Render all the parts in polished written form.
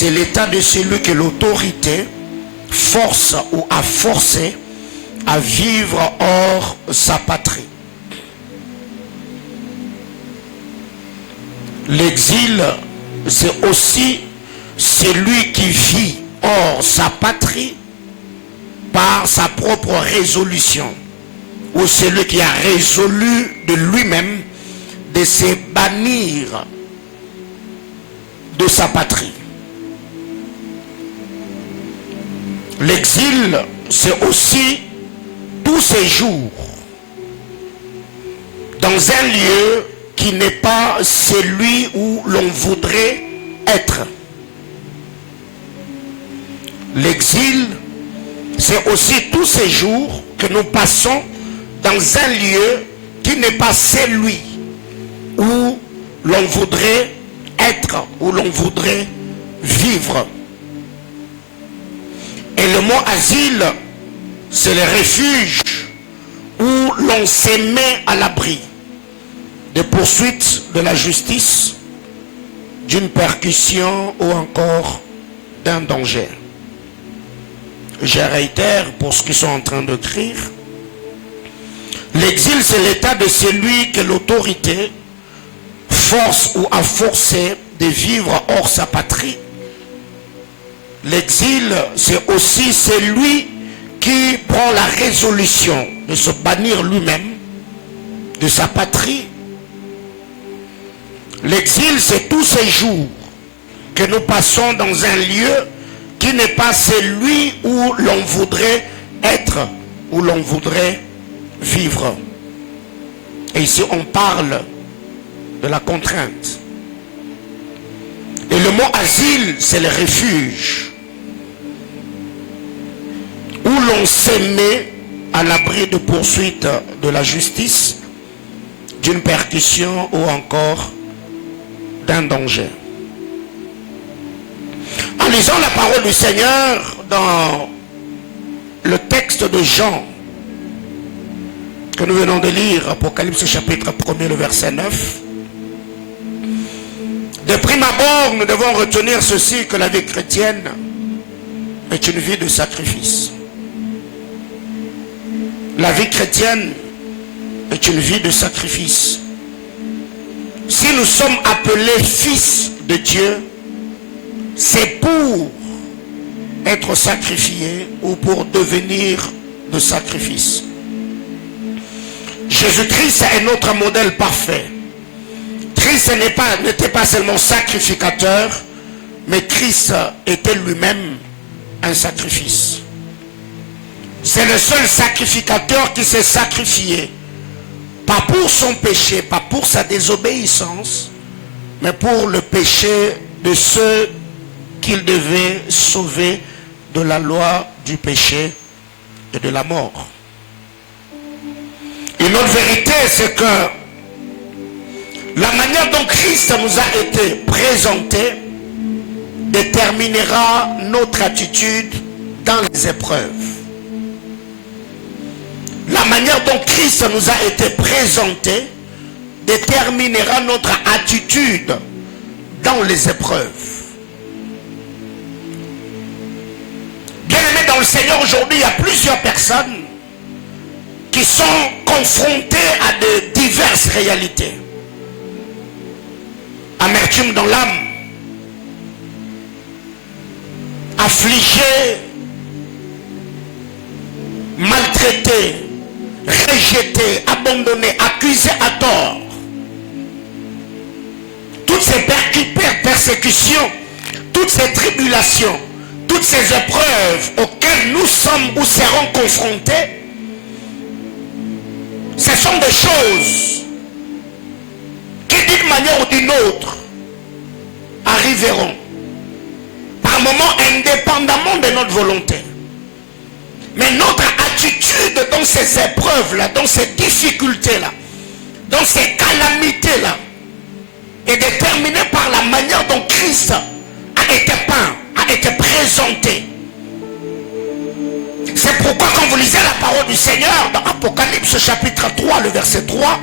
c'est l'état de celui que l'autorité force ou a forcé à vivre hors sa patrie. L'exil, c'est aussi celui qui vit hors sa patrie par sa propre résolution, ou celui qui a résolu de lui-même de se bannir de sa patrie. L'exil, c'est aussi tout séjour dans un lieu qui n'est pas celui où l'on voudrait être. L'exil, c'est aussi tout séjour que nous passons dans un lieu qui n'est pas celui où l'on voudrait être, où l'on voudrait vivre. Et le mot asile, c'est le refuge où l'on se met à l'abri des poursuites de la justice, d'une persécution ou encore d'un danger. Je réitère pour ceux qui sont en train d'écrire. L'exil, c'est l'état de celui que l'autorité force ou a forcé de vivre hors sa patrie. L'exil, c'est aussi celui qui prend la résolution de se bannir lui-même de sa patrie. L'exil, c'est tout séjour que nous passons dans un lieu qui n'est pas celui où l'on voudrait être, où l'on voudrait vivre. Et ici, on parle de la contrainte. Et le mot asile, c'est le refuge où l'on se met à l'abri de poursuites de la justice, d'une persécution ou encore d'un danger. En lisant la parole du Seigneur dans le texte de Jean que nous venons de lire, Apocalypse chapitre 1er, le verset 9, de prime abord, nous devons retenir ceci, que la vie chrétienne est une vie de sacrifice. La vie chrétienne est une vie de sacrifice. Si nous sommes appelés fils de Dieu, c'est pour être sacrifiés ou pour devenir de sacrifice. Jésus-Christ est notre modèle parfait. Christ n'était pas seulement sacrificateur, mais Christ était lui-même un sacrifice. C'est le seul sacrificateur qui s'est sacrifié, pas pour son péché, pas pour sa désobéissance, mais pour le péché de ceux qu'il devait sauver de la loi du péché et de la mort. Une autre vérité, c'est que la manière dont Christ nous a été présenté déterminera notre attitude dans les épreuves. La manière dont Christ nous a été présenté déterminera notre attitude dans les épreuves. Bien-aimés dans le Seigneur, aujourd'hui, il y a plusieurs personnes qui sont confrontées à de diverses réalités. Amertume dans l'âme, affligé, maltraité, rejeté, abandonné, accusé à tort. Toutes ces persécutions, toutes ces tribulations, toutes ces épreuves auxquelles nous sommes ou serons confrontés, ce sont des choses qui, d'une manière ou d'une autre, arriveront par moments indépendamment de notre volonté. Mais notre attitude dans ces épreuves-là, dans ces difficultés-là, dans ces calamités-là, est déterminée par la manière dont Christ a été peint, a été présenté. C'est pourquoi quand vous lisez la parole du Seigneur dans Apocalypse chapitre 3, le verset 3,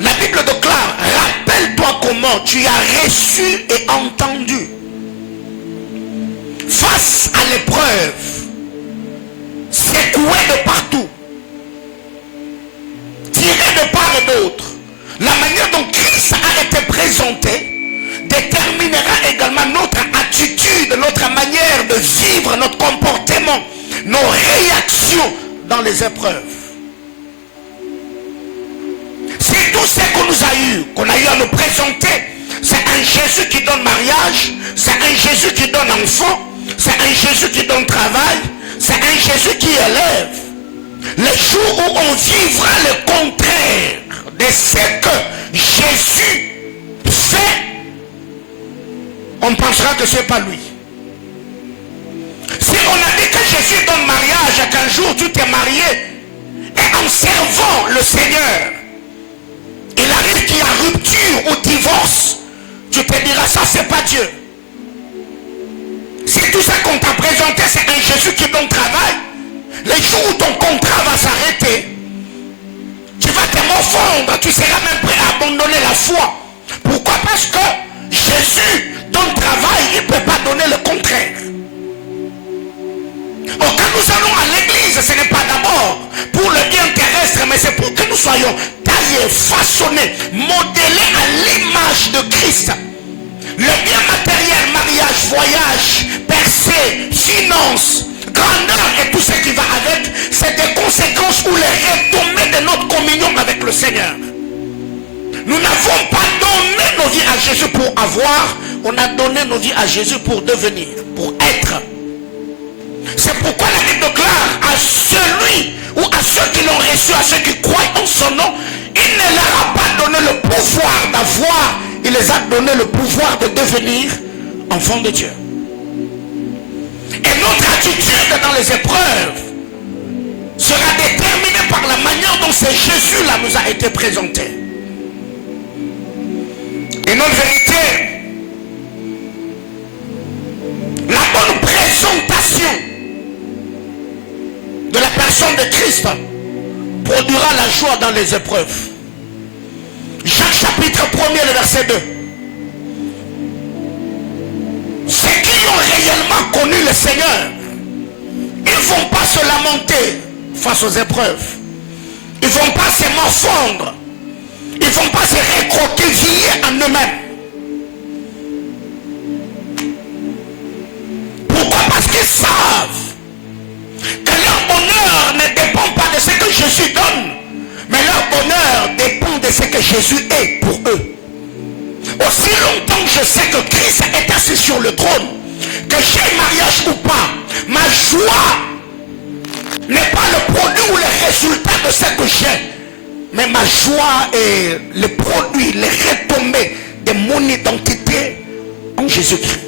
la Bible déclare: rappelle-toi comment tu as reçu et entendu. face à l'épreuve, secoué de partout, tiré de part et d'autre, la manière dont Christ a été présenté déterminera également notre attitude, notre manière de vivre, notre comportement, nos réactions dans les épreuves. C'est tout ce qu'on nous a eu, qu'on a eu à nous présenter. C'est un Jésus qui donne mariage, c'est un Jésus qui donne enfant, c'est un Jésus qui donne travail, c'est un Jésus qui élève. Les jours où on vivra le contraire de ce que Jésus fait, on pensera que ce n'est pas lui. Si on a dit que Jésus donne mariage et qu'un jour tu t'es marié, et en servant le Seigneur, il arrive qu'il y a rupture ou divorce, tu te diras ça c'est pas Dieu. Si tout ça qu'on t'a présenté c'est un Jésus qui donne travail, les jours où ton contrat va s'arrêter, tu vas te morfondre, tu seras même prêt à abandonner la foi. Pourquoi? Parce que Jésus donne travail, il ne peut pas donner le contraire. Or, quand nous allons à l'église, ce n'est pas d'abord pour le bien terrestre, mais c'est pour que nous soyons taillés, façonnés, modelés à l'image de Christ. Le bien matériel, mariage, voyage, percée, finance, grandeur et tout ce qui va avec, c'est des conséquences ou les retombées de notre communion avec le Seigneur. Nous n'avons pas donné nos vies à Jésus pour avoir, on a donné nos vies à Jésus pour devenir, pour être. C'est pourquoi la Bible déclare à celui ou à ceux qui l'ont reçu, à ceux qui croient en son nom, il ne leur a pas donné le pouvoir d'avoir, il les a donné le pouvoir de devenir enfants de Dieu. Et notre attitude dans les épreuves sera déterminée par la manière dont ce Jésus-là nous a été présenté. Et notre vérité, la bonne présentation de la personne de Christ produira la joie dans les épreuves. Jacques chapitre 1er, le verset 2. Ceux qui ont réellement connu le Seigneur, ils ne vont pas se lamenter face aux épreuves. Ils ne vont pas se morfondre. Ils ne vont pas se recroqueviller en eux-mêmes. Pourquoi? Parce qu'ils savent que leur bonheur ne dépend pas de ce que Jésus donne, mais leur bonheur dépend de ce que Jésus est pour eux. Aussi longtemps que je sais que Christ est assis sur le trône, que j'ai mariage ou pas, ma joie n'est pas le produit ou le résultat de ce que j'ai, mais ma joie est le produit, les retombées de mon identité en Jésus-Christ.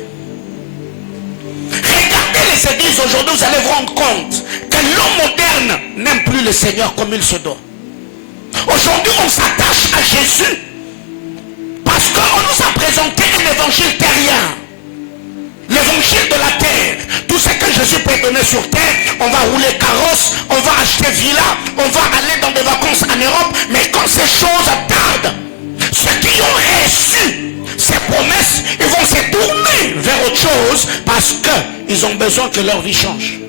Regardez les églises aujourd'hui, vous allez vous rendre compte que l'homme moderne n'aime plus le Seigneur comme il se doit. Aujourd'hui, on s'attache à Jésus parce qu'on nous a présenté un évangile terrien. L'évangile de la terre. Tout ce que Jésus peut donner sur terre, on va rouler carrosse, on va acheter villa, on va aller dans des vacances en Europe. Mais quand ces choses tardent, ceux qui ont reçu ces promesses, ils vont se tourner vers autre chose parce qu'ils ont besoin que leur vie change.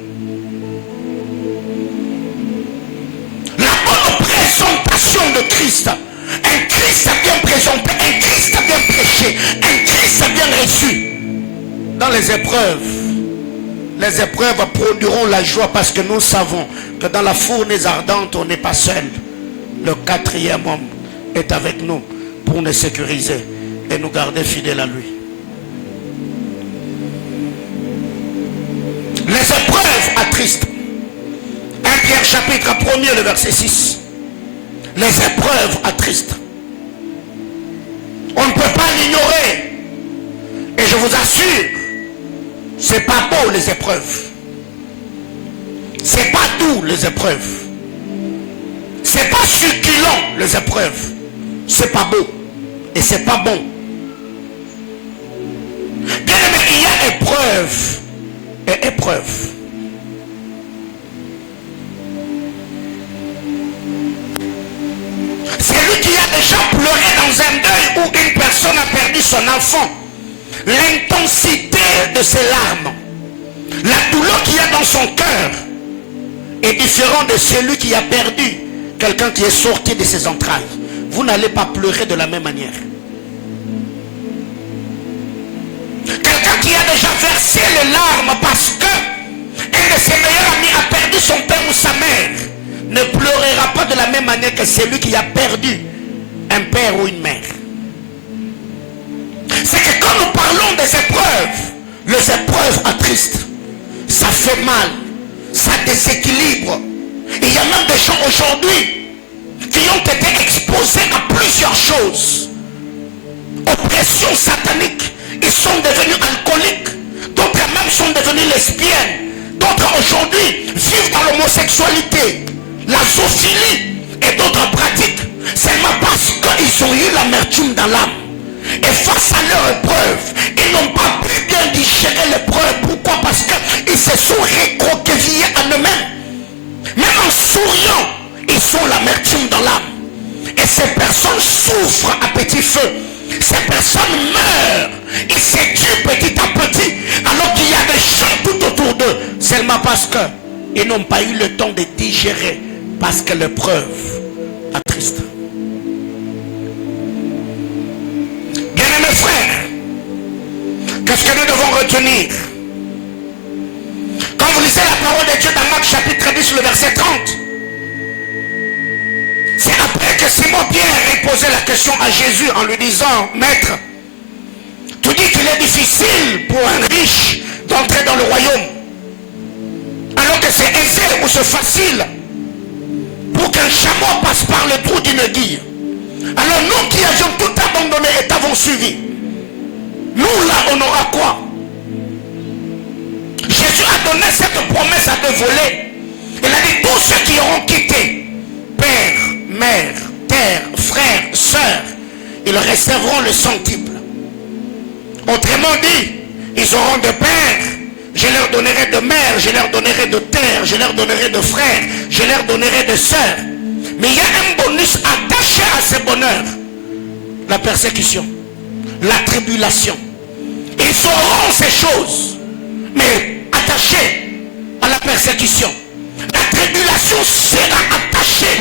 La bonne présentation de Christ, un Christ bien présenté, un Christ bien prêché, un Christ bien reçu. Dans les épreuves produiront la joie parce que nous savons que dans la fournaise ardente, on n'est pas seul. Le quatrième homme est avec nous pour nous sécuriser et nous garder fidèles à lui. Les épreuves attristent. 1 Pierre chapitre 1er, le verset 6. Les épreuves attristent. On ne peut pas l'ignorer. Et je vous assure, c'est pas beau les épreuves. C'est pas doux les épreuves. C'est pas succulent les épreuves. C'est pas beau. Et c'est pas bon. Bien aimé, il y a épreuve et épreuve. Celui qui a déjà pleuré dans un deuil où une personne a perdu son enfant, l'intensité de ses larmes douleur qu'il y a dans son cœur est différente de celui qui a perdu quelqu'un qui est sorti de ses entrailles. Vous n'allez pas pleurer de la même manière. Quelqu'un qui a déjà versé les larmes parce que un de ses meilleurs amis a perdu son père ou sa mère ne pleurera pas de la même manière que celui qui a perdu un père ou une mère. C'est que quand nous parlons des épreuves, les épreuves attristent, ça fait mal, ça déséquilibre. Et il y a même des gens aujourd'hui qui ont été exposés à plusieurs choses. Oppression satanique, ils sont devenus alcooliques, d'autres même sont devenus lesbiennes, d'autres aujourd'hui vivent dans l'homosexualité, la zoophilie et d'autres pratiques, seulement parce qu'ils ont eu l'amertume dans l'âme. Et face à leur épreuve, ils n'ont pas pu bien digérer l'épreuve. Pourquoi? Parce qu'ils se sont recroquevillés en eux-mêmes. Même en souriant, ils ont l'amertume dans l'âme. Et ces personnes souffrent à petit feu. Ces personnes meurent. Ils se tuent petit à petit. Alors qu'il y a des gens tout autour d'eux. Seulement parce qu'ils n'ont pas eu le temps de digérer. Parce que l'épreuve attriste. Bien-aimés frères, qu'est-ce que nous devons retenir? Quand vous lisez la parole de Dieu dans Marc chapitre 10, le verset 30, c'est après que Simon-Pierre ait posé la question à Jésus en lui disant: Maître, tu dis qu'il est difficile pour un riche d'entrer dans le royaume, alors que c'est aisé ou c'est facile pour qu'un chameau passe par le trou d'une aiguille. Alors nous qui avions tout abandonné et t'avons suivi, nous là on aura quoi? Jésus a donné cette promesse à deux volets. Il a dit: tous ceux qui auront quitté père, mère, terre, frère, sœur, ils recevront le centuple. Autrement dit, ils auront de père, je leur donnerai de mère, je leur donnerai de terre, je leur donnerai de frère, je leur donnerai de sœur. Mais il y a un bonus attaché à ce bonheur: la persécution, la tribulation. Ils auront ces choses, mais attachées à la persécution. La tribulation sera attachée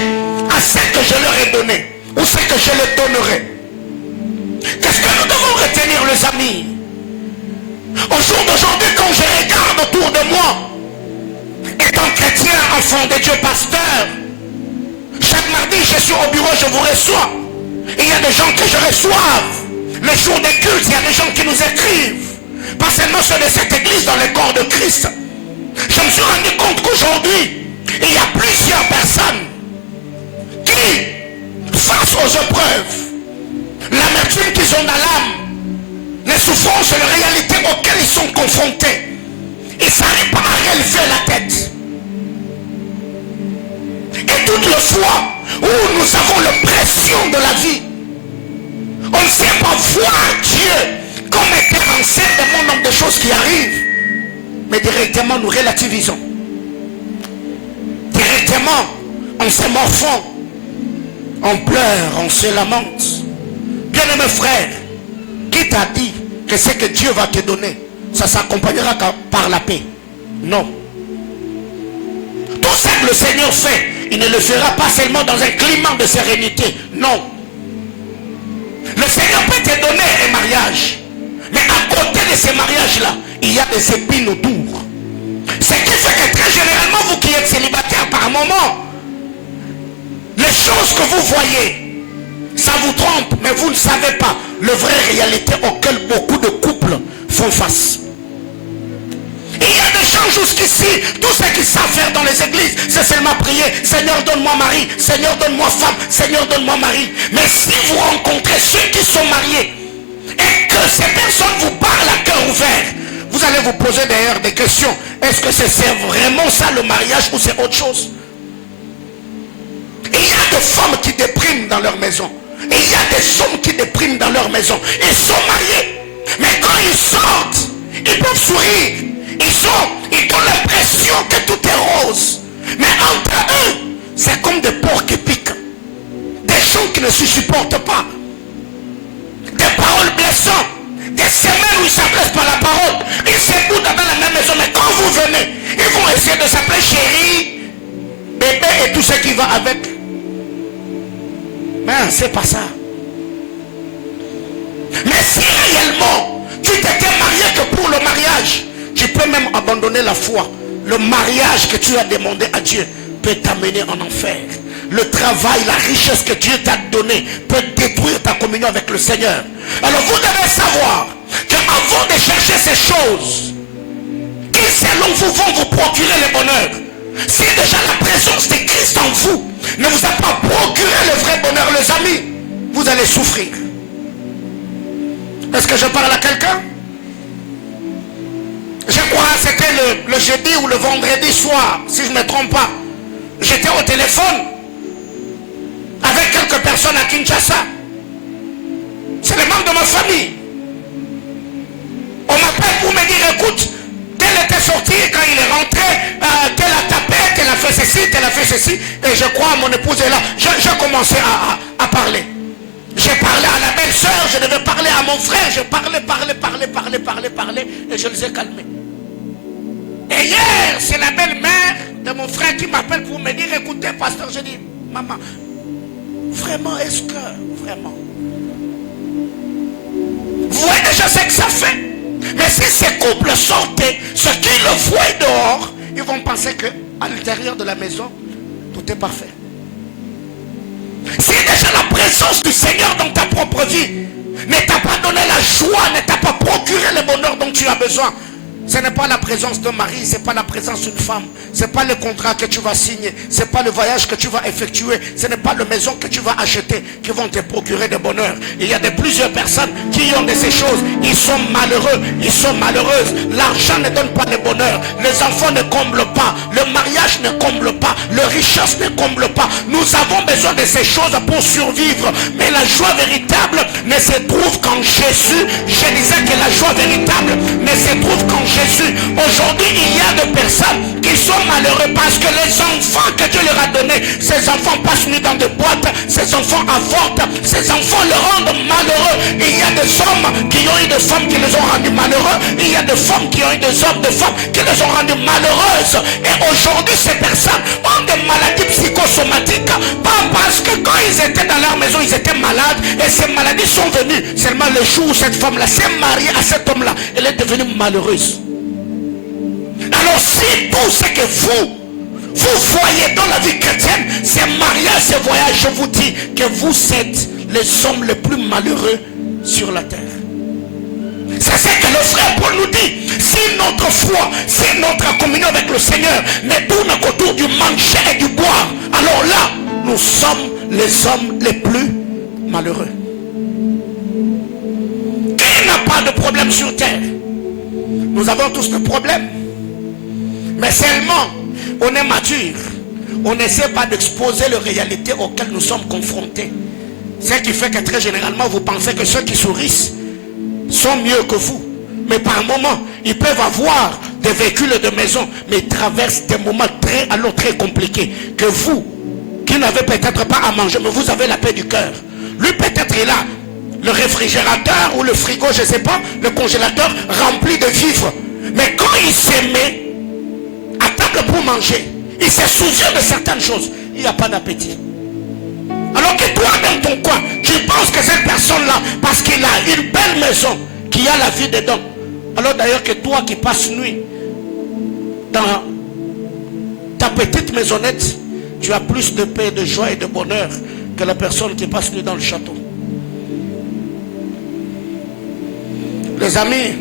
à ce que je leur ai donné, ou ce que je leur donnerai. Qu'est-ce que nous devons retenir, les amis? Au jour d'aujourd'hui, quand je regarde autour de moi, étant chrétien, enfant de Dieu, pasteur, chaque mardi je suis au bureau, je vous reçois. Et il y a des gens que je reçoive. Les jours des cultes, il y a des gens qui nous écrivent. Pas seulement ceux de cette église dans le corps de Christ. Je me suis rendu compte qu'aujourd'hui, il y a plusieurs personnes qui, face aux épreuves, l'amertume qu'ils ont dans l'âme, les souffrances et les réalités auxquelles ils sont confrontés, ils n'arrivent pas à relever la tête. Et toutes les fois où nous avons l'oppression de la vie, on ne sait pas voir Dieu comme étant ancêtre de mon nombre de choses qui arrivent, mais directement nous relativisons. Directement, on se morfond, on pleure, on se lamente. Bien-aimé frère, qui t'a dit que ce que Dieu va te donner, ça s'accompagnera par la paix? Non. Tout ça que le Seigneur fait, il ne le fera pas seulement dans un climat de sérénité. Non. Le Seigneur peut te donner un mariage, mais à côté de ces mariages-là, il y a des épines autour. Ce qui fait que très généralement, vous qui êtes célibataire par moment, les choses que vous voyez, ça vous trompe, mais vous ne savez pas la vraie réalité auquel beaucoup de couples font face. Et il y a des gens jusqu'ici, tout ce qu'ils savent faire dans les églises, c'est seulement prier: Seigneur donne-moi mari, Seigneur donne-moi femme, Seigneur donne-moi mari. Mais si vous rencontrez ceux qui sont mariés et que ces personnes vous parlent à cœur ouvert, vous allez vous poser d'ailleurs des questions. Est-ce que c'est vraiment ça le mariage ou c'est autre chose? Et il y a des femmes qui dépriment dans leur maison. Et il y a des hommes qui dépriment dans leur maison. Ils sont mariés, mais quand ils sortent, ils peuvent sourire. Ils ont l'impression que tout est rose. Mais entre eux, c'est comme des porcs qui piquent. Des gens qui ne se supportent pas. Des paroles blessantes. Des semaines où ils s'adressent par la parole. Ils s'écoutent dans la même maison. Mais quand vous vous venez, ils vont essayer de s'appeler chérie, bébé et tout ce qui va avec. Mais c'est pas ça. Mais si réellement tu t'étais marié que pour le mariage, tu peux même abandonner la foi. Le mariage que tu as demandé à Dieu peut t'amener en enfer. Le travail, la richesse que Dieu t'a donné peut détruire ta communion avec le Seigneur. Alors vous devez savoir qu'avant de chercher ces choses qui selon vous vont vous procurer le bonheur, si déjà la présence de Christ en vous ne vous a pas procuré le vrai bonheur, les amis, vous allez souffrir. Est-ce que je parle à quelqu'un? Je crois que c'était le jeudi ou le vendredi soir, si je ne me trompe pas. J'étais au téléphone avec quelques personnes à Kinshasa. C'est les membres de ma famille. On m'appelle pour me dire, écoute, tel était sorti quand il est rentré, tel a tapé, tel a fait ceci, tel a fait ceci. Et je crois mon épouse est là. J'ai commencé à parler. J'ai parlé à la belle-sœur, je devais parler à mon frère. Je parlais, et je les ai calmés. Et hier, c'est la belle-mère de mon frère qui m'appelle pour me dire, écoutez, pasteur, je dis, maman, vraiment, est-ce que, vraiment, vous voyez déjà ce que ça fait? Mais si ces couples sortaient, ceux qui le voient dehors, ils vont penser qu'à l'intérieur de la maison, tout est parfait. Si déjà la présence du Seigneur dans ta propre vie ne t'a pas donné la joie, ne t'a pas procuré le bonheur dont tu as besoin, ce n'est pas la présence d'un mari, ce n'est pas la présence d'une femme, ce n'est pas le contrat que tu vas signer, ce n'est pas le voyage que tu vas effectuer, ce n'est pas la maison que tu vas acheter qui vont te procurer de bonheur. Il y a plusieurs personnes qui ont de ces choses, ils sont malheureux, ils sont malheureuses. L'argent ne donne pas le bonheur, les enfants ne comblent pas, le mariage ne comble pas, la richesse ne comble pas. Nous avons besoin de ces choses pour survivre, mais la joie véritable ne se trouve qu'en Jésus. Je disais que la joie véritable ne se trouve qu'en Jésus. Aujourd'hui, il y a des personnes qui sont malheureux parce que les enfants que Dieu leur a donnés, ces enfants passent nuit dans des boîtes, ces enfants avortent, ces enfants le rendent malheureux. Il y a des hommes qui ont eu des femmes qui les ont rendus malheureux. Il y a des femmes qui ont eu des hommes, des femmes qui les ont rendus malheureuses. Et aujourd'hui, ces personnes ont des maladies psychosomatiques, pas parce que quand ils étaient dans leur maison, ils étaient malades et ces maladies sont venues seulement le jour où cette femme-là s'est mariée à cet homme-là, elle est devenue malheureuse. Alors si tout ce que vous voyez dans la vie chrétienne, ces mariages, ces voyages, je vous dis que vous êtes les hommes les plus malheureux sur la terre. C'est ce que le frère Paul nous dit. Si notre foi, si notre communion avec le Seigneur ne tourne qu'autour du manger et du boire, alors là, nous sommes les hommes les plus malheureux. Qui n'a pas de problème sur terre? Nous avons tous des problèmes. Mais seulement, on est mature. On n'essaie pas d'exposer les réalités auxquelles nous sommes confrontés. Ce qui fait que très généralement, vous pensez que ceux qui sourient sont mieux que vous. Mais par moments, ils peuvent avoir des véhicules de maison, mais ils traversent des moments très compliqués. Que vous, qui n'avez peut-être pas à manger, mais vous avez la paix du cœur. Lui peut-être il a le réfrigérateur ou le frigo, je ne sais pas, le congélateur rempli de vivres. Mais quand il se met à table pour manger, il se souvient de certaines choses, il n'y a pas d'appétit. Alors que toi dans ton coin, tu penses que cette personne-là, parce qu'il a une belle maison, qui a la vie dedans, alors d'ailleurs que toi qui passes nuit dans ta petite maisonnette, tu as plus de paix, de joie et de bonheur que la personne qui passe nuit dans le château. Les amis,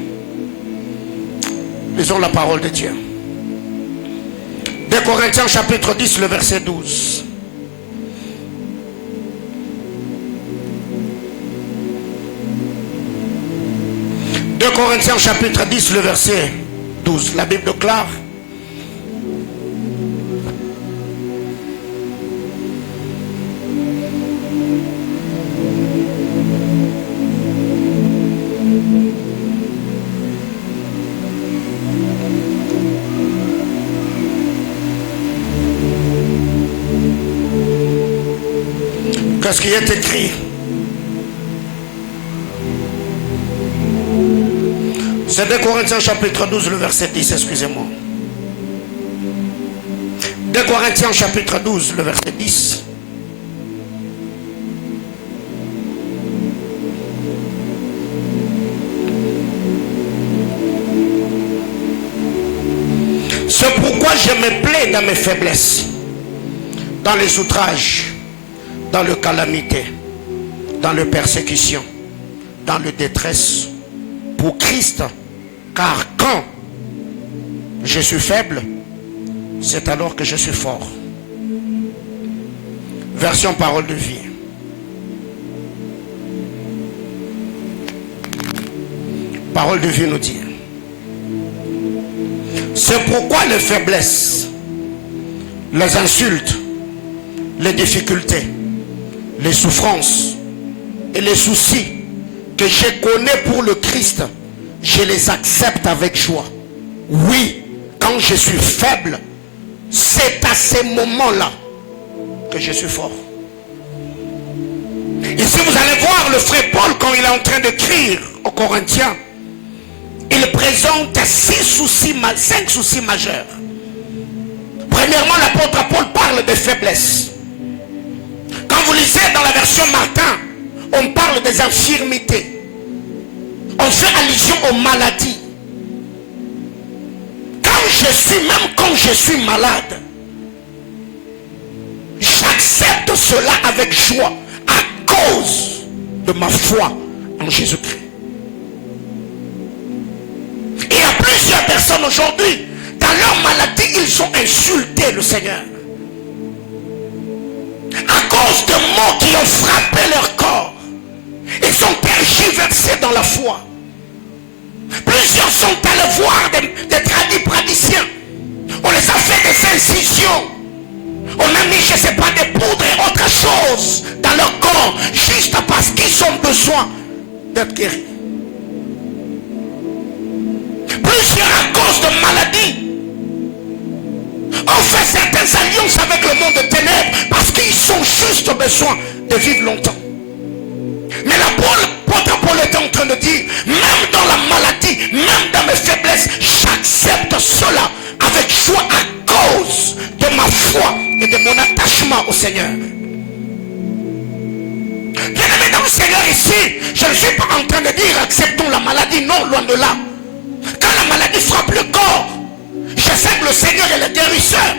lisons la parole de Dieu. 2 Corinthiens chapitre 10, le verset 12. Corinthiens chapitre 10, le verset 12. La Bible déclare: qu'est-ce qui est écrit? C'est 2 Corinthiens chapitre 12, le verset 10, excusez-moi. 2 Corinthiens chapitre 12, le verset 10. C'est pourquoi je me plais dans mes faiblesses, dans les outrages, dans le calamité, dans le persécution, dans le détresse, pour Christ. Car quand je suis faible, c'est alors que je suis fort. Version parole de vie. Parole de vie nous dit: c'est pourquoi les faiblesses, les insultes, les difficultés, les souffrances et les soucis que je connais pour le Christ, je les accepte avec joie. Oui, quand je suis faible, c'est à ces moments-là que je suis fort. Ici, vous allez voir le frère Paul, quand il est en train d'écrire aux Corinthiens, il présente 5 soucis majeurs. Premièrement, l'apôtre Paul parle des faiblesses. Quand vous lisez dans la version Martin, on parle des infirmités. On fait allusion aux maladies. Même quand je suis malade, j'accepte cela avec joie à cause de ma foi en Jésus-Christ. Il y a plusieurs personnes aujourd'hui, dans leur maladie, ils ont insulté le Seigneur. À cause de mots qui ont frappé leur corps, ils sont tergiversés dans la foi. Plusieurs sont allés voir des praticiens. On les a fait des incisions. On a mis, je ne sais pas, des poudres et autre chose dans leur corps, juste parce qu'ils ont besoin d'être guéris. Plusieurs, à cause de maladies, ont fait certaines alliances avec le monde de ténèbres parce qu'ils ont juste besoin de vivre longtemps. Mais l'apôtre Paul est en train de dire, même dans la maladie, même dans mes faiblesses, j'accepte cela avec joie à cause de ma foi et de mon attachement au Seigneur. Bien-aimé dans le Seigneur, ici, je ne suis pas en train de dire acceptons la maladie, non, loin de là. Quand la maladie frappe le corps, je sais que le Seigneur est le guérisseur.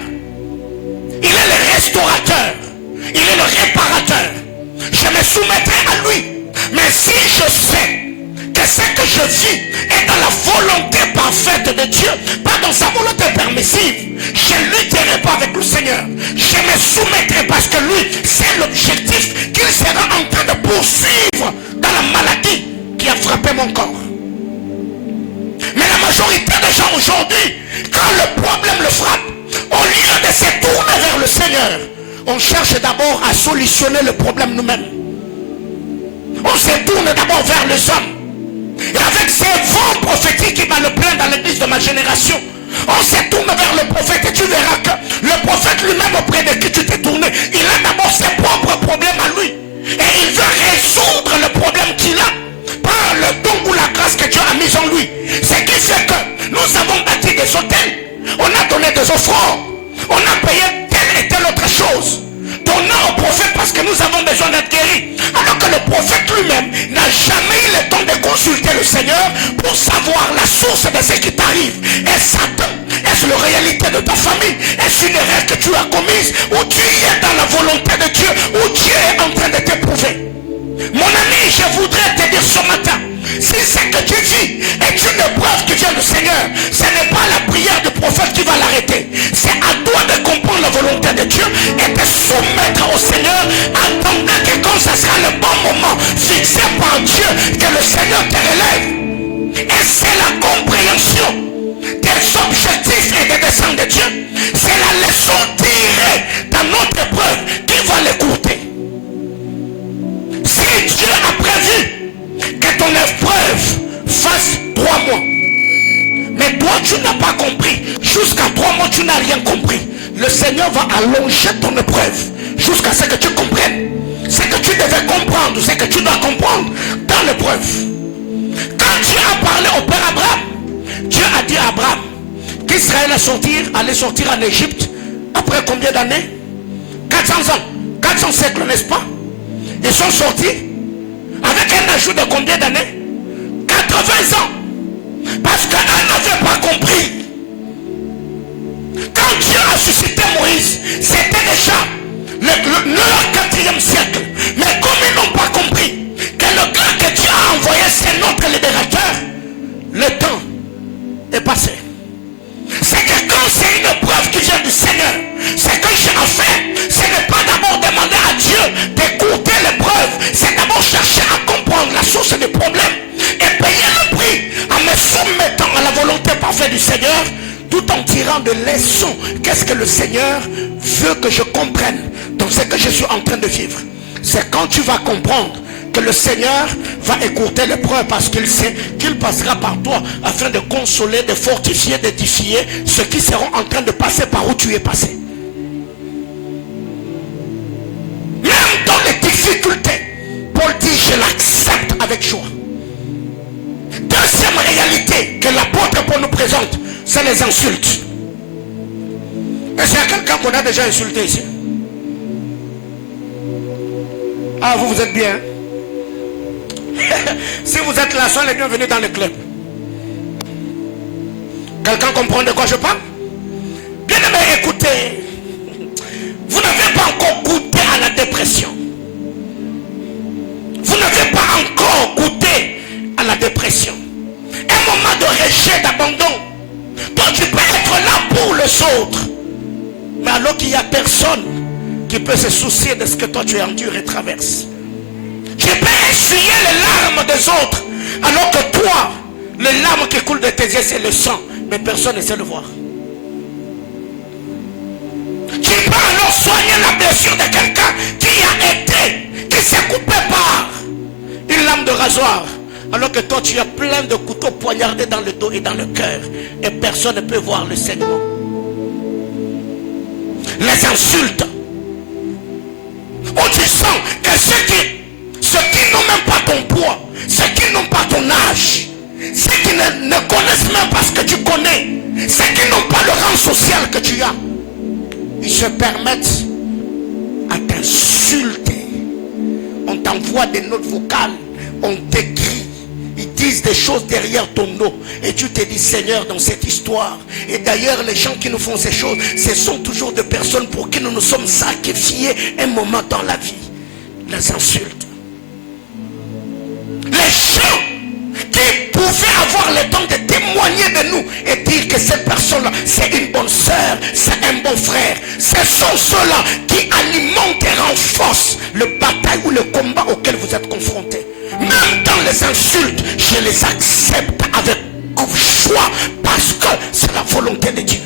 Il est le restaurateur. Il est le réparateur. Je me soumettrai à lui. Mais si je sais que ce que je vis est dans la volonté parfaite de Dieu, pas dans sa volonté permissive, je ne lutterai pas avec le Seigneur. Je me soumettrai parce que lui, c'est l'objectif qu'il sera en train de poursuivre dans la maladie qui a frappé mon corps. Mais la majorité des gens aujourd'hui, quand le problème le frappe, au lieu de se tourner vers le Seigneur, on cherche d'abord à solutionner le problème nous-mêmes. On se tourne d'abord vers les hommes. Et avec ces vents prophétiques qui va le plein dans l'église de ma génération, on se tourne vers le prophète et tu verras que le prophète lui-même auprès de qui tu t'es tourné, il a d'abord ses propres problèmes à lui. Et il veut résoudre le problème qu'il a par le don ou la grâce que Dieu a mise en lui. Ce qui fait que nous avons bâti des hôtels, on a donné des offrandes, on a payé telle et telle autre chose, donnant au prophète parce que nous avons besoin d'être guéris. Alors que le prophète lui-même n'a jamais eu le temps de consulter le Seigneur pour savoir la source de ce qui t'arrive. Et Satan, est-ce la réalité de ta famille? Est-ce une erreur que tu as commise? Ou tu es dans la volonté de Dieu? Ou Dieu est en train de t'éprouver? Mon ami, je voudrais te dire ce matin, si ce que tu vis est une épreuve qui vient du Seigneur, ce n'est pas la prière du prophète qui va l'arrêter. C'est à toi de comprendre la volonté de Dieu et de soumettre au Seigneur, attendant que quand ce sera le bon moment fixé par Dieu, que le Seigneur te relève. Et c'est la compréhension des objectifs et des desseins de Dieu. C'est la leçon tirée dans notre épreuve qui va l'écouter. Si Dieu a prévu que ton épreuve fasse 3 mois, mais toi tu n'as pas compris, jusqu'à 3 mois tu n'as rien compris, le Seigneur va allonger ton épreuve jusqu'à ce que tu comprennes ce que tu devais comprendre, ce que tu dois comprendre dans l'épreuve. Quand Dieu a parlé au père Abraham, Dieu a dit à Abraham qu'Israël allait sortir en Égypte Après combien d'années? 400 ans. 400 siècles, n'est-ce pas? Ils sont sortis avec un ajout de combien d'années? 80 ans. Parce qu'un n'avait pas compris. Quand Dieu a suscité Moïse, c'était déjà le 4e siècle. Mais comme ils n'ont pas compris que le gars que Dieu a envoyé, c'est notre libérateur, le temps est passé. C'est que quand c'est une preuve qui vient du Seigneur, c'est que j'ai à faire. Ce n'est pas d'abord demander à Dieu d'écouter l'épreuve, c'est d'abord chercher à comprendre la source du problème et payer le prix en me soumettant à la volonté parfaite du Seigneur, tout en tirant de leçons. Qu'est-ce que le Seigneur veut que je comprenne dans ce que je suis en train de vivre? C'est quand tu vas comprendre que le Seigneur va écourter l'épreuve parce qu'il sait qu'il passera par toi afin de consoler, de fortifier, d'édifier ceux qui seront en train de passer par où tu es passé. Même dans les difficultés, Paul dit je l'accepte avec joie. Deuxième réalité que l'apôtre Paul nous présente, c'est les insultes. Est-ce qu'il y a quelqu'un qu'on a déjà insulté ici? Ah, vous êtes bien. Si vous êtes là, soyez les bienvenus dans le club. Quelqu'un comprend de quoi je parle? Bien aimé, écoutez. Vous n'avez pas encore goûté à la dépression. Vous n'avez pas encore goûté à la dépression. Un moment de rejet, d'abandon. Toi, tu peux être là pour les autres. Mais alors qu'il n'y a personne qui peut se soucier de ce que toi tu endures et traverses. Tu peux essuyer les larmes des autres, alors que toi, les larmes qui coulent de tes yeux, c'est le sang, mais personne ne sait le voir. Tu peux alors soigner la blessure de quelqu'un qui a été, qui s'est coupé par une lame de rasoir, alors que toi tu as plein de couteaux poignardés dans le dos et dans le cœur, et personne ne peut voir le saignement. Les insultes, où tu sens que ceux qui n'ont même pas ton poids, ceux qui n'ont pas ton âge, ceux qui ne connaissent même pas ce que tu connais, ceux qui n'ont pas le rang social que tu as, ils se permettent à t'insulter. On t'envoie des notes vocales, on t'écrit, ils disent des choses derrière ton dos et tu te dis Seigneur dans cette histoire. Et d'ailleurs les gens qui nous font ces choses, ce sont toujours des personnes pour qui nous nous sommes sacrifiés un moment dans la vie. Les insultes. Les gens qui pouvaient avoir le temps de témoigner de nous et dire que cette personne-là, c'est une bonne sœur, c'est un bon frère. Ce sont ceux-là qui alimentent et renforcent le bataille ou le combat auquel vous êtes confrontés. Même dans les insultes, je les accepte avec joie parce que c'est la volonté de Dieu.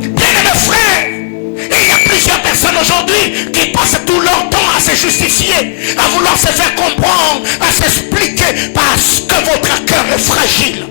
Bien-aimés frères, il y a plusieurs personnes aujourd'hui qui passent tout leur temps à se justifier, à vouloir se faire comprendre, à s'expliquer parce que votre cœur est fragile.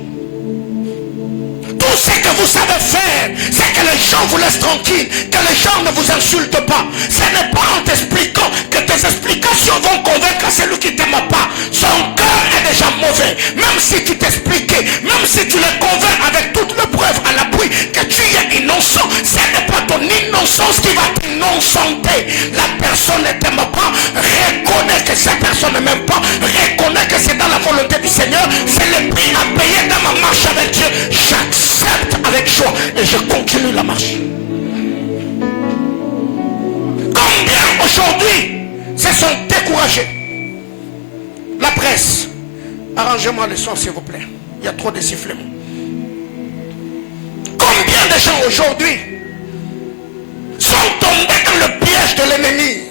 Tout ce que vous savez faire, c'est que les gens vous laissent tranquille, que les gens ne vous insultent pas. Ce n'est pas en t'expliquant que tes explications vont convaincre celui qui ne t'aime pas. Son cœur est déjà mauvais. Même si tu t'expliquais, même si tu le convaincs avec toutes les preuves à l'appui que tu es innocent, ce n'est pas ton innocence qui va t'innocenter. La personne ne t'aime pas, reconnais que cette personne ne m'aime pas, reconnais que c'est dans la volonté du Seigneur, c'est le prix à payer dans ma marche avec Dieu. J'accepte avec joie et je continue la marche. Combien aujourd'hui se sont découragés? La presse, arrangez-moi le son s'il vous plaît, il y a trop de sifflements. Combien de gens aujourd'hui sont tombés dans le piège de l'ennemi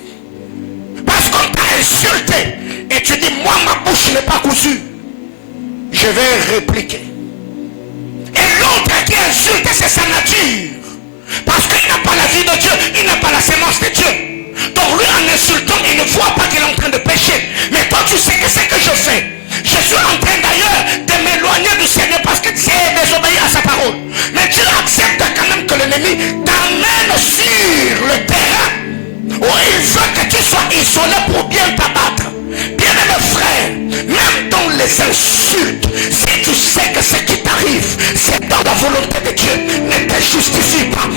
parce qu'on t'a insulté et tu dis moi ma bouche n'est pas cousue, je vais répliquer. Et l'autre qui insulte, c'est sa nature. Parce qu'il n'a pas la vie de Dieu, il n'a pas la sémence de Dieu. Donc lui en insultant, il ne voit pas qu'il est en train de pécher. Mais toi tu sais que c'est que je fais. Je suis en train d'ailleurs de m'éloigner du Seigneur parce que c'est désobéir à sa parole. Mais Dieu accepte quand même que l'ennemi t'amène sur le terrain où il veut que tu sois isolé pour bien t'abattre. Bien aimé frère, même dans les insultes, si tu sais que ce qui t'arrive, c'est dans la volonté de Dieu, ne te justifie pas.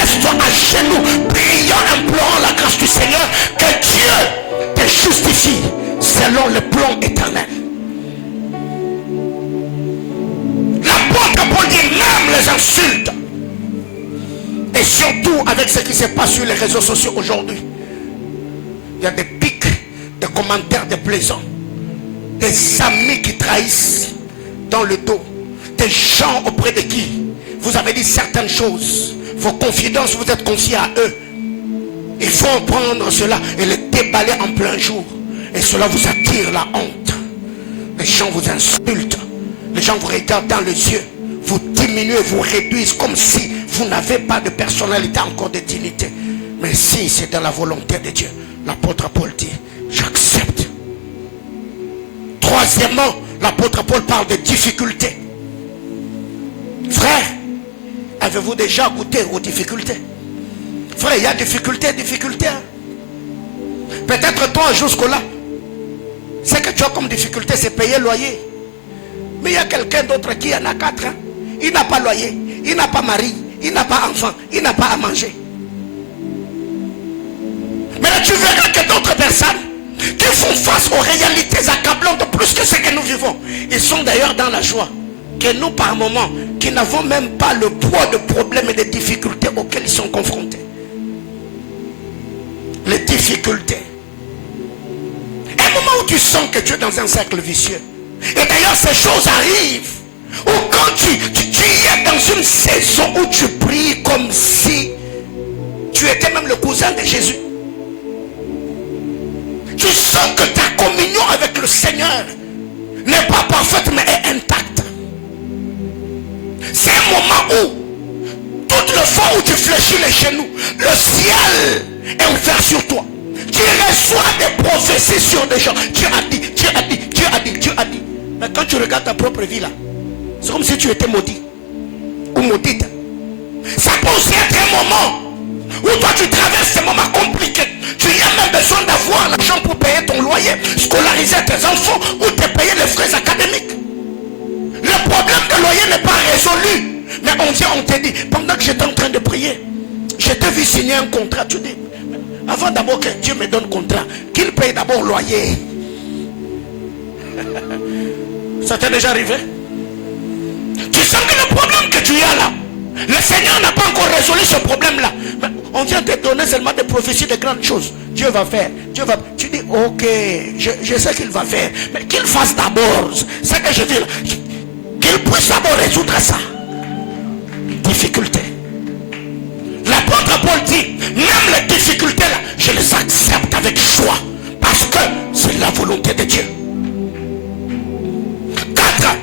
Reste à genoux, prions, implorant la grâce du Seigneur, que Dieu te justifie selon le plan éternel. L'apôtre Paul dit même les insultes. Et surtout avec ce qui se passe sur les réseaux sociaux aujourd'hui. Il y a des pics, des commentaires déplaisants, des amis qui trahissent dans le dos, des gens auprès de qui vous avez dit certaines choses, vos confidences, vous êtes confiés à eux. Il faut prendre cela et le déballer en plein jour. Et cela vous attire la honte. Les gens vous insultent, les gens vous regardent dans les yeux, vous diminuent, vous réduisent comme si vous n'avez pas de personnalité, encore de dignité. Mais si c'est dans la volonté de Dieu, l'apôtre Paul dit, j'accepte. Troisièmement, l'apôtre Paul parle de difficultés. Frère, avez-vous déjà goûté aux difficultés? Frère, il y a difficultés. Hein? Peut-être toi, jusque-là, ce que tu as comme difficulté, c'est payer le loyer. Mais il y a quelqu'un d'autre qui en a 4 ans. Il n'a pas loyer, il n'a pas mari, il n'a pas enfant, il n'a pas à manger. Mais là, tu verras que d'autres personnes qui font face aux réalités accablantes plus que ce que nous vivons, ils sont d'ailleurs dans la joie. Que nous, par moments, qui n'avons même pas le poids de problèmes et de difficultés auxquels ils sont confrontés. Les difficultés. Un moment où tu sens que tu es dans un cercle vicieux. Et d'ailleurs, ces choses arrivent. Ou quand tu es dans une saison où tu pries comme si tu étais même le cousin de Jésus. Tu sens que ta communion avec le Seigneur n'est pas parfaite mais est intacte. C'est un moment où, toutes les fois où tu fléchis les genoux, le ciel est ouvert sur toi. Tu reçois des prophéties sur des gens. Dieu a dit, Dieu a dit, Dieu a dit, Dieu a dit. Mais quand tu regardes ta propre vie là, c'est comme si tu étais maudit ou maudite. Ça peut aussi être un moment où toi tu traverses ces moments compliqués. Tu as même besoin d'avoir l'argent pour payer ton loyer, scolariser tes enfants ou te payer les frais académiques. Le problème de loyer n'est pas résolu. Mais on vient, on te dit, pendant que j'étais en train de prier, je t'ai vu signer un contrat. Tu dis, avant d'abord que Dieu me donne contrat, qu'il paye d'abord le loyer. Ça t'est déjà arrivé? Tu sens que le problème que tu as là, le Seigneur n'a pas encore résolu ce problème-là. Mais on vient te donner seulement des prophéties de grandes choses. Dieu va faire. Dieu va. Tu dis, ok, je sais qu'il va faire. Mais qu'il fasse d'abord. C'est que je dis, qu'il puisse d'abord résoudre ça. Difficulté. L'apôtre Paul dit, même les difficultés là, je les accepte avec joie. Parce que c'est la volonté de Dieu. 4.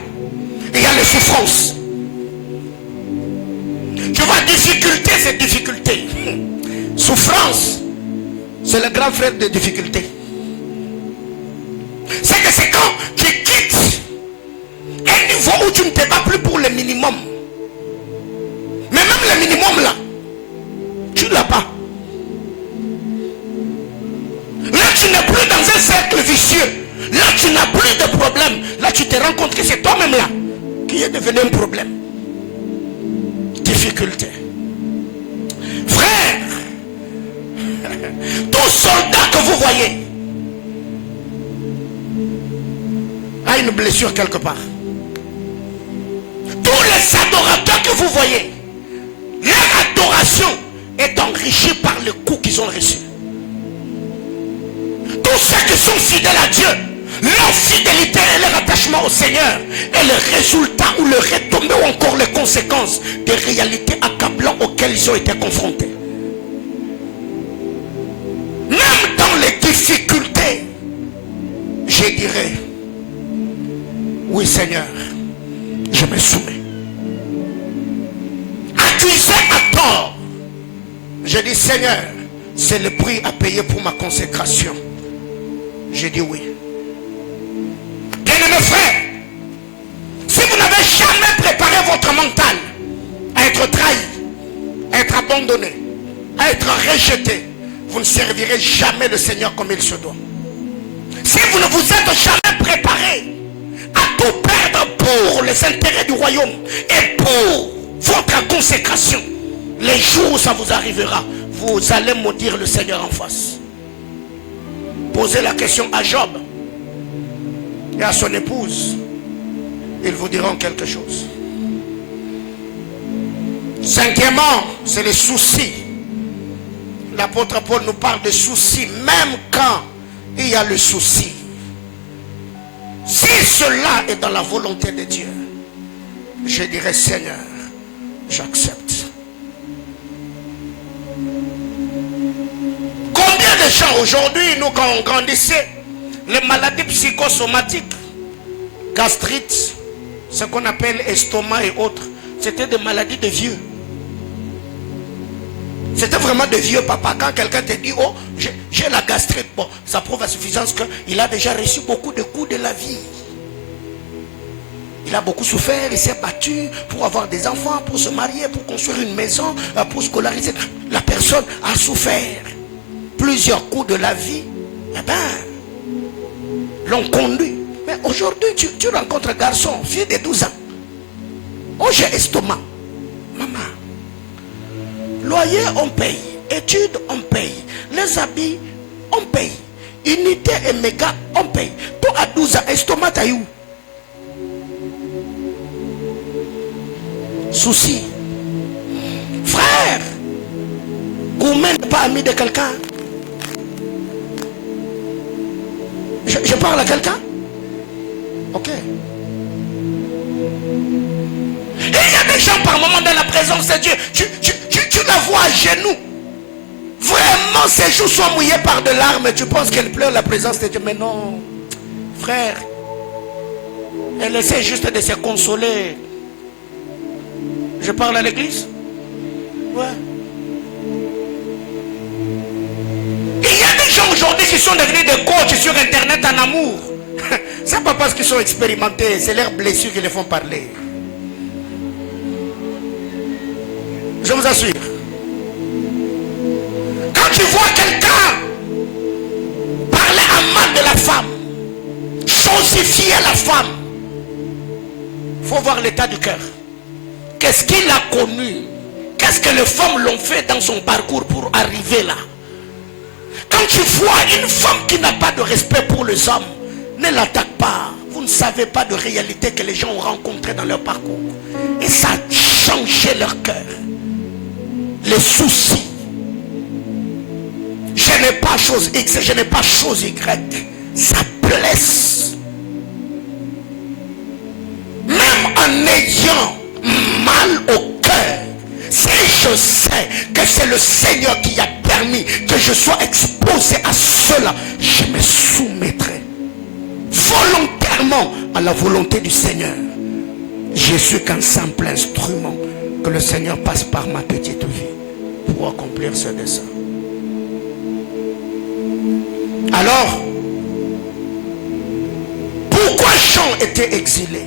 Il y a les souffrances. Tu vois, difficulté, c'est difficulté. Souffrance, c'est le grand frère des difficultés. C'est que c'est quand tu quittes un niveau où tu ne te bats plus pour le minimum. Mais même le minimum là, tu ne l'as pas. Là, tu n'es plus dans un cercle vicieux. Là, tu n'as plus de problème. Là, tu te rends compte que c'est toi-même là qui est devenu un problème. Difficulté. Frère, tout soldat que vous voyez a une blessure quelque part. Tous les adorateurs que vous voyez, leur adoration est enrichie par le coup qu'ils ont reçu. Tous ceux qui sont fidèles à Dieu, leur fidélité et leur attachement au Seigneur est le résultat ou le retombé ou encore les conséquences des réalités accablantes auxquelles ils ont été confrontés. Même dans les difficultés, je dirais, oui Seigneur, je me soumets. Accusé à tort, je dis Seigneur, c'est le prix à payer pour ma consécration. Je dis oui. Bien-aimés frères, si vous n'avez jamais préparé votre mental à être trahi, à être abandonné, à être rejeté, vous ne servirez jamais le Seigneur comme il se doit. Si vous ne vous êtes jamais préparé à tout perdre pour les intérêts du royaume et pour votre consécration, les jours où ça vous arrivera, vous allez maudire le Seigneur en face. Posez la question à Job et à son épouse. Ils vous diront quelque chose. Cinquièmement, c'est les soucis. L'apôtre Paul nous parle de soucis, même quand il y a le souci. Si cela est dans la volonté de Dieu, je dirais Seigneur, j'accepte. Combien de gens aujourd'hui, nous quand on grandissait, les maladies psychosomatiques, gastrite, ce qu'on appelle estomac et autres, c'était des maladies de vieux. C'était vraiment de vieux papa. Quand quelqu'un te dit, oh, j'ai la gastrite, bon, ça prouve à suffisance qu'il a déjà reçu beaucoup de coups de la vie. Il a beaucoup souffert, il s'est battu pour avoir des enfants, pour se marier, pour construire une maison, pour scolariser. La personne a souffert. Plusieurs coups de la vie, eh bien, l'ont conduit. Mais aujourd'hui, tu rencontres un garçon, fille de 12 ans. Oh, j'ai estomac. Maman. Loyer, on paye. Études, on paye. Les habits, on paye. Unité et méga, on paye. Toi, à 12 ans, estomac, t'as où? Souci. Frère, Goumen n'est pas ami de quelqu'un. Je parle à quelqu'un? Ok. Et il y a des gens par moment dans la présence de Dieu, tu la vois à genoux. Vraiment, ses joues sont mouillées par de larmes. Tu penses qu'elle pleure la présence de Dieu. Mais non, frère. Elle essaie juste de se consoler. Je parle à l'église? Ouais. Il y a des gens aujourd'hui qui sont devenus des coachs sur internet en amour. C'est pas parce qu'ils sont expérimentés, c'est leurs blessures qui les font parler. Je vous assure. Quand tu vois quelqu'un parler en mal de la femme, chosifier la femme, il faut voir l'état du cœur. Qu'est-ce qu'il a connu? Qu'est-ce que les femmes l'ont fait dans son parcours pour arriver là? Quand tu vois une femme qui n'a pas de respect pour les hommes, ne l'attaque pas. Vous ne savez pas de réalité que les gens ont rencontré dans leur parcours. Et ça a changé leur cœur. Les soucis. Je n'ai pas chose X, je n'ai pas chose Y. Ça blesse. Même en ayant mal au cœur, si je sais que c'est le Seigneur qui a permis que je sois exposé à cela, je me soumettrai volontairement à la volonté du Seigneur. Je suis qu'un simple instrument que le Seigneur passe par ma petite vie pour accomplir ce dessein. Alors, pourquoi Jean était exilé?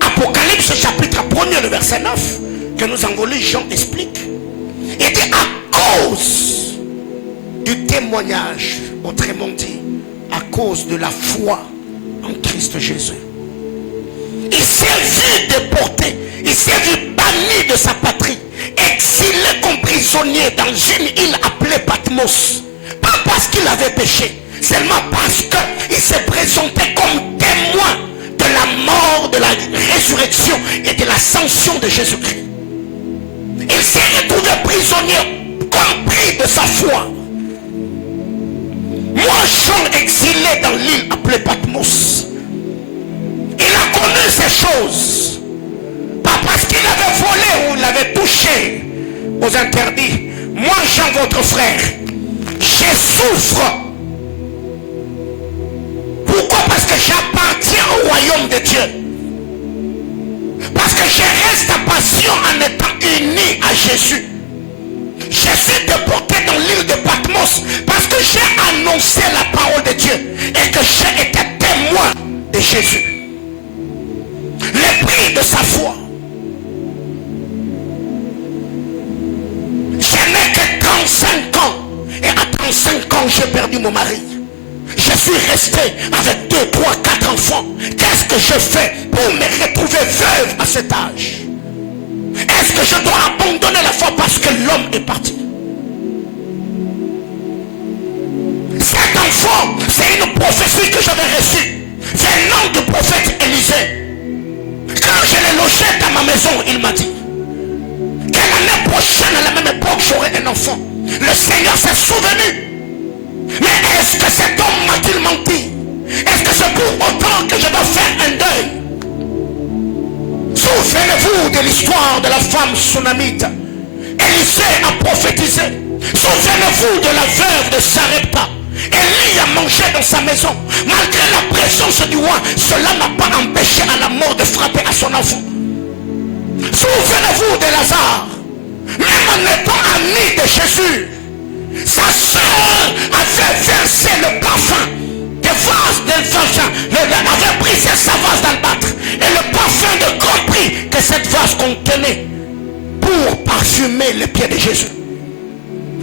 Apocalypse chapitre 1er, le verset 9, que nous avons lu, Jean explique. Était à cause du témoignage, autrement dit, à cause de la foi en Christ Jésus. Il s'est vu déporté, il s'est vu banni de sa patrie, exilé comme prisonnier dans une île appelée Patmos. Pas parce qu'il avait péché, seulement parce qu'il s'est présenté comme témoin de la mort, de la résurrection et de l'ascension de Jésus-Christ. Il s'est retrouvé prisonnier, compris de sa foi. Moi, Jean, exilé dans l'île appelée Patmos, il a connu ces choses. Pas parce qu'il avait volé ou il avait touché aux interdits. Moi, Jean, votre frère, je souffre. Pourquoi? Parce que j'appartiens au royaume de Dieu. Parce que je reste patient en étant uni à Jésus. Je suis déporté dans l'île de Patmos parce que j'ai annoncé la parole de Dieu et que j'ai été témoin de Jésus. Le prix de sa foi. Je n'ai que 35 ans et à 35 ans j'ai perdu mon mari. Je je suis resté avec 2, 3, 4 enfants. Qu'est-ce que je fais pour me retrouver veuve à cet âge? Est-ce que je dois abandonner la foi parce que l'homme est parti? Cet enfant, c'est une prophétie que j'avais reçue venant du prophète Élisée. Quand je l'ai logé dans ma maison, il m'a dit que l'année prochaine, à la même époque, j'aurai un enfant. Le Seigneur s'est souvenu. Mais est-ce que cet homme m'a-t-il menti? Est-ce que c'est pour autant que je dois faire un deuil? Souvenez-vous de l'histoire de la femme sunamite. Élisée a prophétisé. Souvenez-vous de la veuve de Sarepta. Élie a mangé dans sa maison. Malgré la présence du roi, cela n'a pas empêché à la mort de frapper à son enfant. Souvenez-vous de Lazare. Même en étant ami de Jésus, sa soeur avait versé le parfum des vases de vagin, avait brisé sa vase d'albâtre et le parfum de grand prix que cette vase contenait pour parfumer les pieds de Jésus.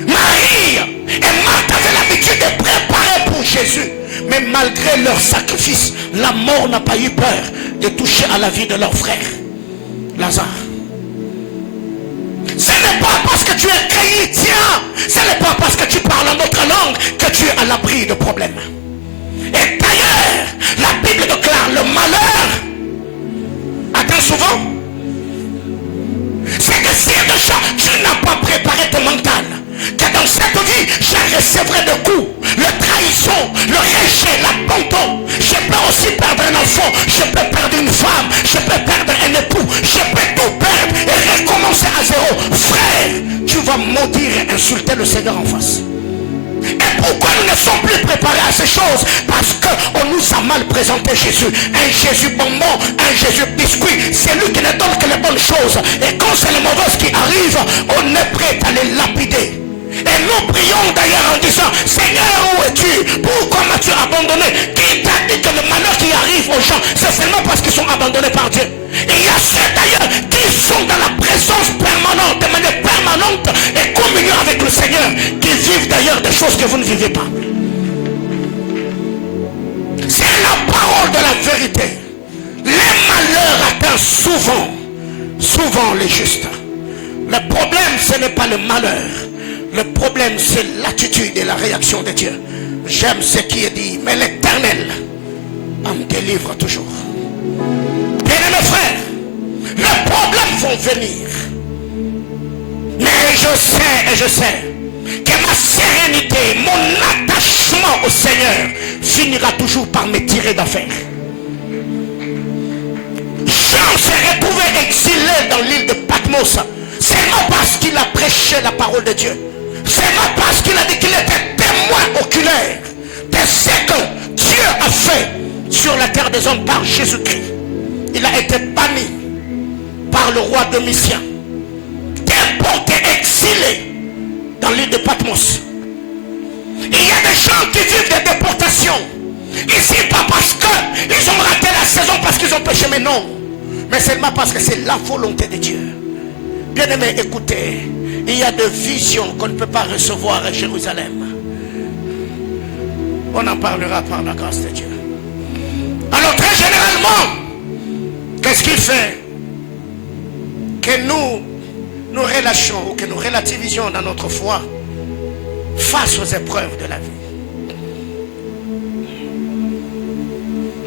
Marie et Marthe avaient l'habitude de préparer pour Jésus, mais malgré leur sacrifice, la mort n'a pas eu peur de toucher à la vie de leur frère Lazare. Ce n'est pas parce que tu es chrétien, ce n'est pas parce que tu parles en autre langue que tu es à l'abri de problèmes. Et d'ailleurs, la Bible déclare le malheur. Attends souvent. C'est que si déjà tu n'as pas préparé ton mental, que dans cette vie, je recevrai de coups, le trahison, le rejet, l'abandon. Je peux aussi perdre un enfant, je peux perdre une femme, je peux perdre un époux, je peux tout perdre et recommencer à zéro. Frère, tu vas maudire et insulter le Seigneur en face. Et pourquoi nous ne sommes plus préparés à ces choses? Parce qu'on nous a mal présenté Jésus. Un Jésus bonbon, un Jésus biscuit. C'est lui qui ne donne que les bonnes choses. Et quand c'est les mauvaises qui arrivent, on est prêt à les lapider. Et nous prions d'ailleurs en disant, Seigneur, où es-tu? Pourquoi m'as-tu abandonné? Qui t'a dit que le malheur qui arrive aux gens, c'est seulement parce qu'ils sont abandonnés par Dieu? Et il y a ceux d'ailleurs qui sont dans la présence permanente, de manière permanente et communion avec le Seigneur, qui vivent d'ailleurs des choses que vous ne vivez pas. C'est la parole de la vérité. Les malheurs atteignent souvent les justes. Le problème, ce n'est pas le malheur. Le problème, c'est l'attitude et la réaction de Dieu. J'aime ce qui est dit, mais l'Éternel en délivre toujours. Bien-aimés frères, les problèmes vont venir. Mais je sais que ma sérénité, mon attachement au Seigneur finira toujours par me tirer d'affaire. Jean s'est retrouvé exilé dans l'île de Patmos seulement parce qu'il a prêché la parole de Dieu. Seulement parce qu'il a dit qu'il était témoin oculaire de ce que Dieu a fait sur la terre des hommes par Jésus-Christ. Il a été banni par le roi Domitien, déporté, exilé dans l'île de Patmos. Il y a des gens qui vivent des déportations ici, pas parce qu'ils ont raté la saison, parce qu'ils ont péché, mais non, mais seulement parce que c'est la volonté de Dieu. Bien aimé, écoutez, il y a des visions qu'on ne peut pas recevoir à Jérusalem. On en parlera par la grâce de Dieu. Alors très généralement, qu'est-ce qu'il fait? Que nous relâchons ou que nous relativisions dans notre foi face aux épreuves de la vie.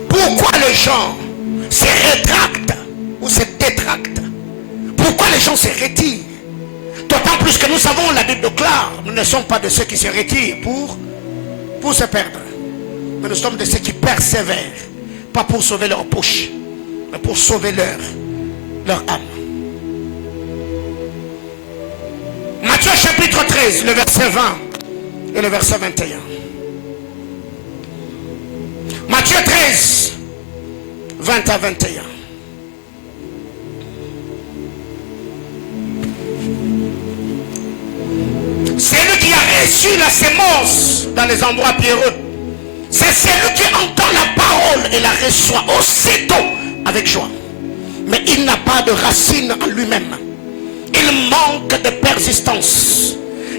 Pourquoi les gens se rétractent ou se détractent? Pourquoi les gens se retirent? D'autant plus que nous savons, la Bible déclare, nous ne sommes pas de ceux qui se retirent pour se perdre. Mais nous sommes de ceux qui persévèrent. Pas pour sauver leur poche, mais pour sauver leur âme. Matthieu chapitre 13, le verset 20 et le verset 21. Matthieu 13, 20 à 21. C'est lui qui a reçu la sémence dans les endroits pierreux. C'est celui qui entend la parole et la reçoit aussitôt avec joie. Mais il n'a pas de racine en lui-même. Il manque de persistance.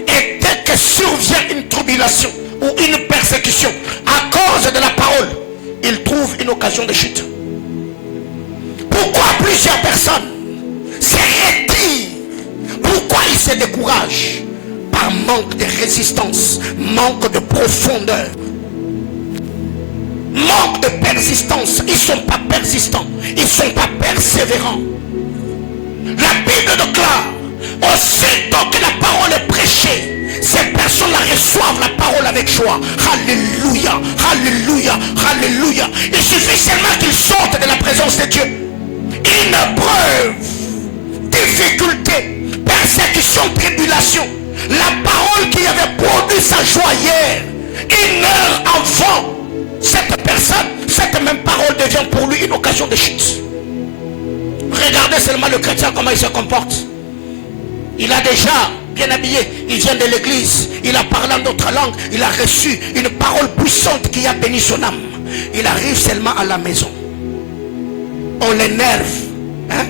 Et dès que survient une tribulation ou une persécution à cause de la parole, il trouve une occasion de chute. Pourquoi plusieurs personnes se retirent? Pourquoi ils se découragent? Par manque de résistance, manque de profondeur, manque de persistance. Ils ne sont pas persistants, ils ne sont pas persévérants. La Bible déclare, aussitôt que la parole est prêchée, ces personnes la reçoivent la parole avec joie. Alléluia, alléluia, alléluia. Il suffit seulement qu'ils sortent de la présence de Dieu. Une épreuve, difficulté, persécution, tribulation. La parole qui avait produit sa joie hier, une heure avant, cette personne, cette même parole devient pour lui une occasion de chute. Regardez seulement le chrétien comment il se comporte. Il a déjà bien habillé, il vient de l'église, il a parlé en d'autres langues, il a reçu une parole puissante qui a béni son âme. Il arrive seulement à la maison. On l'énerve. Hein?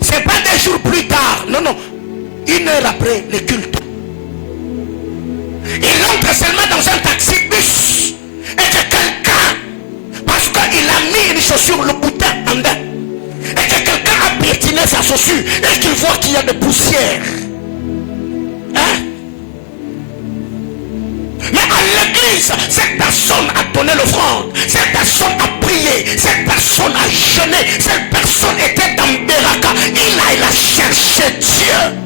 C'est pas des jours plus tard, non, non. Une heure après le culte. Il entre seulement dans un taxi-bus et que quelqu'un, parce qu'il a mis une chaussure, le bouton en dedans, et que quelqu'un a piétiné sa chaussure et qu'il voit qu'il y a de poussière. Hein? Mais à l'église, cette personne a donné l'offrande, cette personne a prié, cette personne a jeûné, cette personne était dans Beraka, il a cherché Dieu.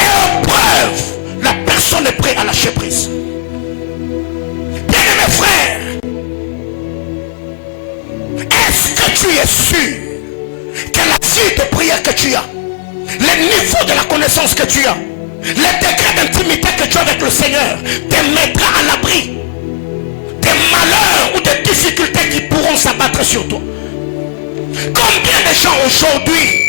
Épreuve, la personne est prête à lâcher prise. Bien-aimés frères, est-ce que tu es sûr que la vie de prière que tu as, le niveau de la connaissance que tu as, le degré d'intimité que tu as avec le Seigneur te mettra à l'abri des malheurs ou des difficultés qui pourront s'abattre sur toi? Combien de gens aujourd'hui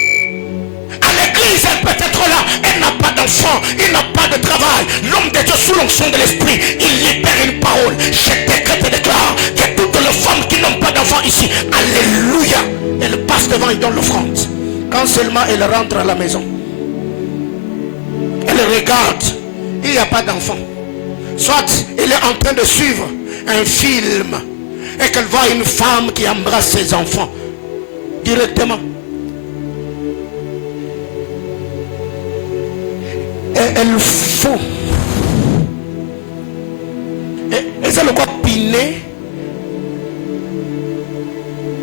à l'église, elle peut être là, elle n'a pas d'enfant, il n'a pas de travail. L'homme de Dieu sous l'onction de l'esprit, il libère une parole. Je décrète et déclare que toutes les femmes qui n'ont pas d'enfant ici, alléluia, elles passent devant et donnent l'offrande. Quand seulement elle rentre à la maison, elle regarde, il n'y a pas d'enfant. Soit elle est en train de suivre un film et qu'elle voit une femme qui embrasse ses enfants directement. Et elle faut. Et c'est le quoi piné.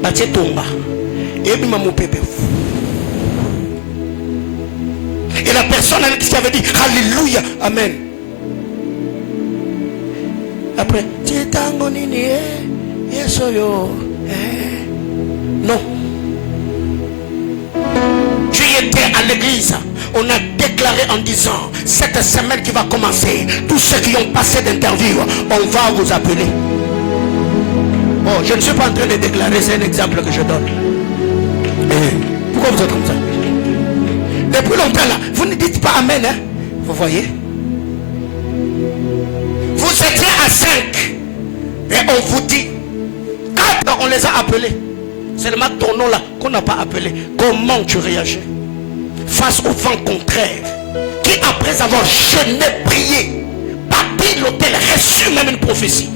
Batie tomba. Et puis maman pépé. Et la personne qui avait dit alléluia, amen. Après, tu es tango nini, yesoyo. Non. Tu étais à l'église. On a déclaré en disant, cette semaine qui va commencer, tous ceux qui ont passé d'interview, on va vous appeler. Bon, je ne suis pas en train de déclarer, c'est un exemple que je donne. Pourquoi vous êtes comme ça? Depuis longtemps là, vous ne dites pas amen, hein? Vous voyez? Vous étiez à 5 et on vous dit 4, on les a appelés. C'est le ton nom là qu'on n'a pas appelé. Comment tu réagis face au vent contraire qui, après avoir jeûné, prié, bâti l'autel, reçu même une prophétie?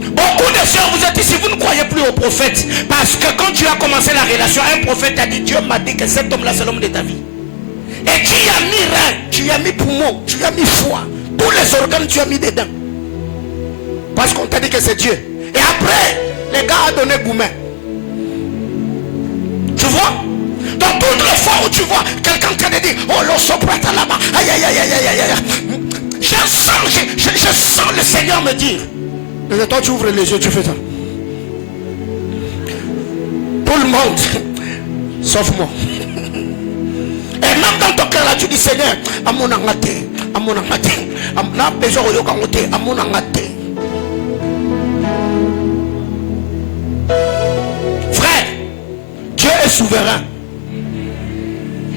Beaucoup de sœurs, vous êtes ici, vous ne croyez plus au prophète parce que quand tu as commencé la relation, un prophète a dit, Dieu m'a dit que cet homme là c'est l'homme de ta vie. Et tu y as mis rein, tu y as mis poumon, tu y as mis foie, tous les organes tu as mis dedans parce qu'on t'a dit que c'est Dieu. Et après les gars ont donné gourmet. Tu vois? Dans toutes les fois où tu vois quelqu'un qui a dit, oh l'eau soprate là-bas, aïe aïe aïe aïe aïe aïe, je sens le Seigneur me dire. Et toi tu ouvres les yeux, tu fais ça. Tout le monde, sauf moi. Et même dans ton cœur là, tu dis Seigneur, à mon angate, à mon angate, à mon besoin de yokangote, à mon angate. Frère, Dieu est souverain.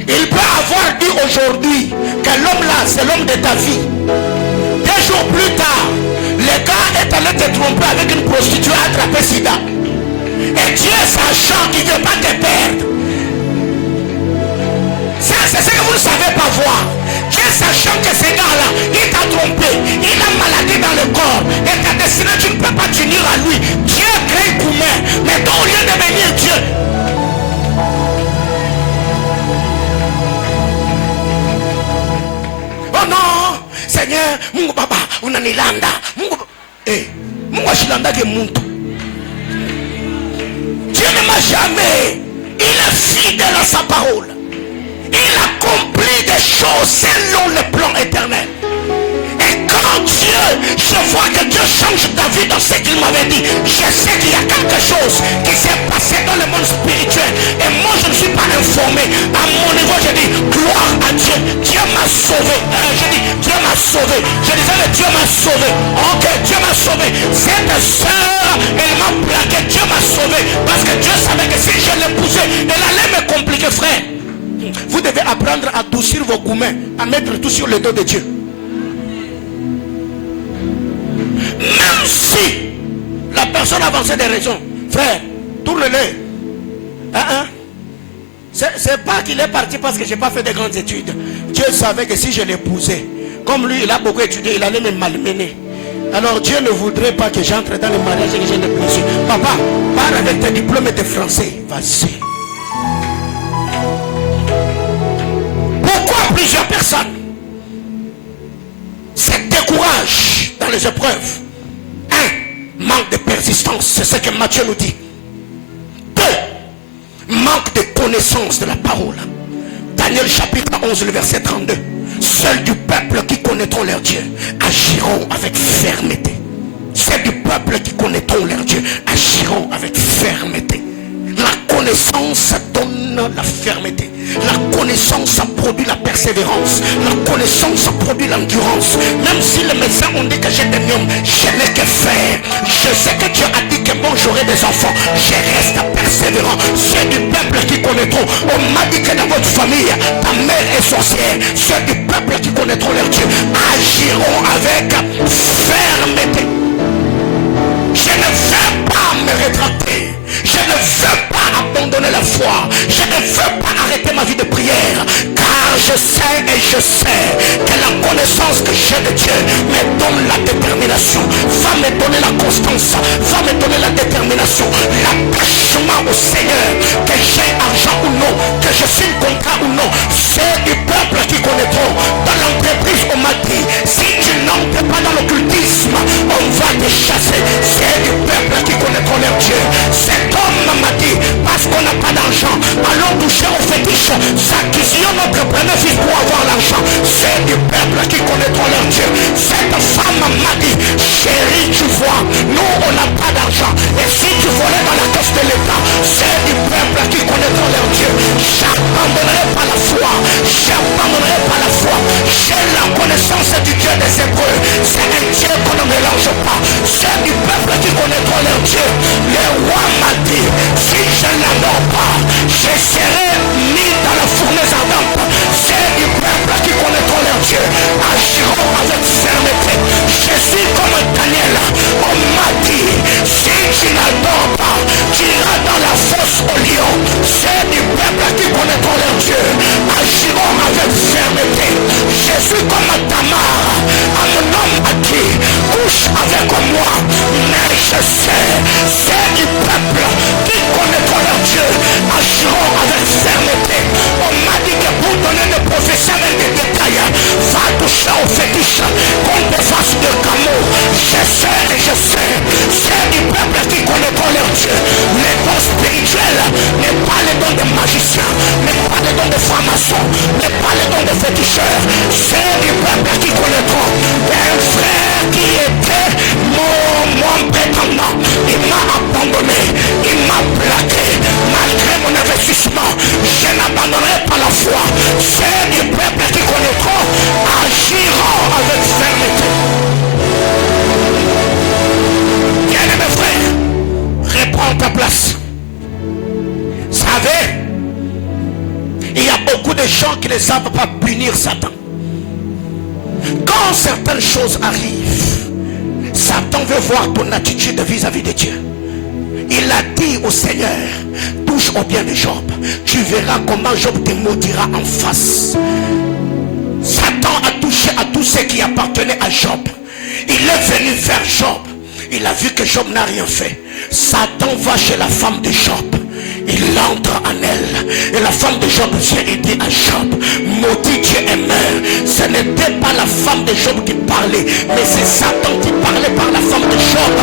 Il peut avoir dit aujourd'hui que l'homme là, c'est l'homme de ta vie. 2 jours plus tard, le gars est allé te tromper avec une prostituée attrapée sida. Et Dieu, sachant qu'il ne veut pas te perdre, c'est c'est ce que vous ne savez pas voir. Dieu, sachant que ce gars-là, il t'a trompé, il a maladie dans le corps, et ta destinée, tu ne peux pas t'unir à lui. Dieu a créé Goumen, mais toi, au lieu de venir Dieu. Oh non, Seigneur, Mungu Baba, unanilanda. Mungu ashilanda ke muntu. Dieu ne m'a jamais. Il est fidèle à sa parole. Il accomplit des choses selon le plan éternel. Et quand Dieu, je vois que Dieu change ta vie dans ce qu'il m'avait dit, je sais qu'il y a quelque chose qui s'est passé dans le monde spirituel. Et moi, je ne suis pas informé. À mon niveau, je dis, gloire à Dieu. Dieu m'a sauvé. Je dis, Dieu m'a sauvé. Je disais, mais Dieu m'a sauvé. Ok, Dieu m'a sauvé. Cette soeur, elle m'a plaqué. Dieu m'a sauvé. Parce que Dieu savait que si je l'épousais, elle allait me compliquer, frère. Vous devez apprendre à adoucir vos goumets, à mettre tout sur le dos de Dieu. Même si la personne avançait des raisons, frère, tourne-le. C'est pas qu'il est parti parce que je n'ai pas fait de grandes études. Dieu savait que si je l'épousais, comme lui il a beaucoup étudié, il allait me malmener. Alors Dieu ne voudrait pas que j'entre dans le mariage et que je l'épouse. Papa, pars avec tes diplômes et tes français. Vas-y. Pourquoi plusieurs personnes se découragent dans les épreuves? Manque de persistance, c'est ce que Matthieu nous dit. 2, manque de connaissance de la parole. Daniel chapitre 11, le verset 32. Seuls du peuple qui connaîtront leur Dieu agiront avec fermeté. Seuls du peuple qui connaîtront leur Dieu agiront avec fermeté. La connaissance donne la fermeté. La connaissance produit la persévérance. La connaissance produit l'endurance. Même si les médecins ont dit que j'ai des myomes, je n'ai que faire. Je sais que Dieu a dit que bon, j'aurai des enfants. Je reste persévérant. C'est du peuple qui connaîtront. On m'a dit que dans votre famille, ta mère est sorcière. C'est du peuple qui connaîtront leur Dieu. Agiront avec fermeté. Je ne veux pas me rétracter. Je ne veux pas abandonner la foi. Je ne veux pas arrêter ma vie de prière. Car je sais et je sais que la connaissance que j'ai de Dieu me donne la détermination. Va me donner la constance. Va me donner la détermination. L'attachement au Seigneur. Que j'ai argent ou non. Que je signe contrat ou non. C'est du peuple qui connaîtront. Dans l'entreprise on m'a dit, si tu n'entres pas dans l'occultisme, on va te chasser. C'est du peuple qui connaîtront leur Dieu. Cet homme m'a dit, parce qu'on n'a pas d'argent, allons toucher au fétiche, s'acquisition notre bénéfice pour avoir l'argent. C'est du peuple qui connaîtront leur Dieu. Cette femme m'a dit, chérie, tu vois, nous on n'a pas d'argent. Et si tu volais dans la caisse de l'État, c'est du peuple qui connaîtront leur Dieu. J'abandonnerai pas la foi. J'abandonnerai pas la foi. J'ai la connaissance du Dieu des Hébreux. C'est un Dieu qu'on ne mélange pas. C'est du peuple qui connaîtront leur Dieu. Le roi m'a dit, si je n'adore pas, je serai mis dans la fournaise ardente. C'est du peuple qui connaîtront leur Dieu. Agiront avec fermeté. Je suis comme Daniel. On m'a dit, si tu n'adores pas, tu iras dans la fosse au lion. C'est du peuple qui connaîtront leur Dieu. Agiront avec fermeté. Je suis comme Tamar. Un homme m'a dit, couche avec moi. Mais je sais, c'est du peuple qui connaîtront leur Dieu. Agiront avec fermeté. On m'a dit que pour donner des prophéties avec des détails, va toucher au fétiche qu'on te fasse de cameau. Je sais et je sais, c'est du peuple qui connaîtront leur Dieu. Les dons spirituels n'est pas les dons des magiciens, n'est pas les dons des francs-maçons, n'est pas les dons des féticheurs. C'est du peuple qui connaîtront. Un frère qui était mon prétendant, il m'a abandonné, il m'a plaqué. Malgré mon investissement, je n'abandonnerai pas la foi. C'est du peuple qui connaîtront, agiront avec fermeté. Bien-aimé frère, reprends ta place. Savez, il y a beaucoup de gens qui ne savent pas punir Satan. Quand certaines choses arrivent, Satan veut voir ton attitude vis-à-vis de Dieu. Il a dit au Seigneur, tout touche au bien de Job, tu verras comment Job te maudira en face. Satan a touché à tout ce qui appartenait à Job. Il est venu vers Job. Il a vu que Job n'a rien fait. Satan va chez la femme de Job. Il entre en elle. Et la femme de Job vient et dit à Job, maudit Dieu et meurt. Ce n'était pas la femme de Job qui parlait, mais c'est Satan qui parlait par la femme de Job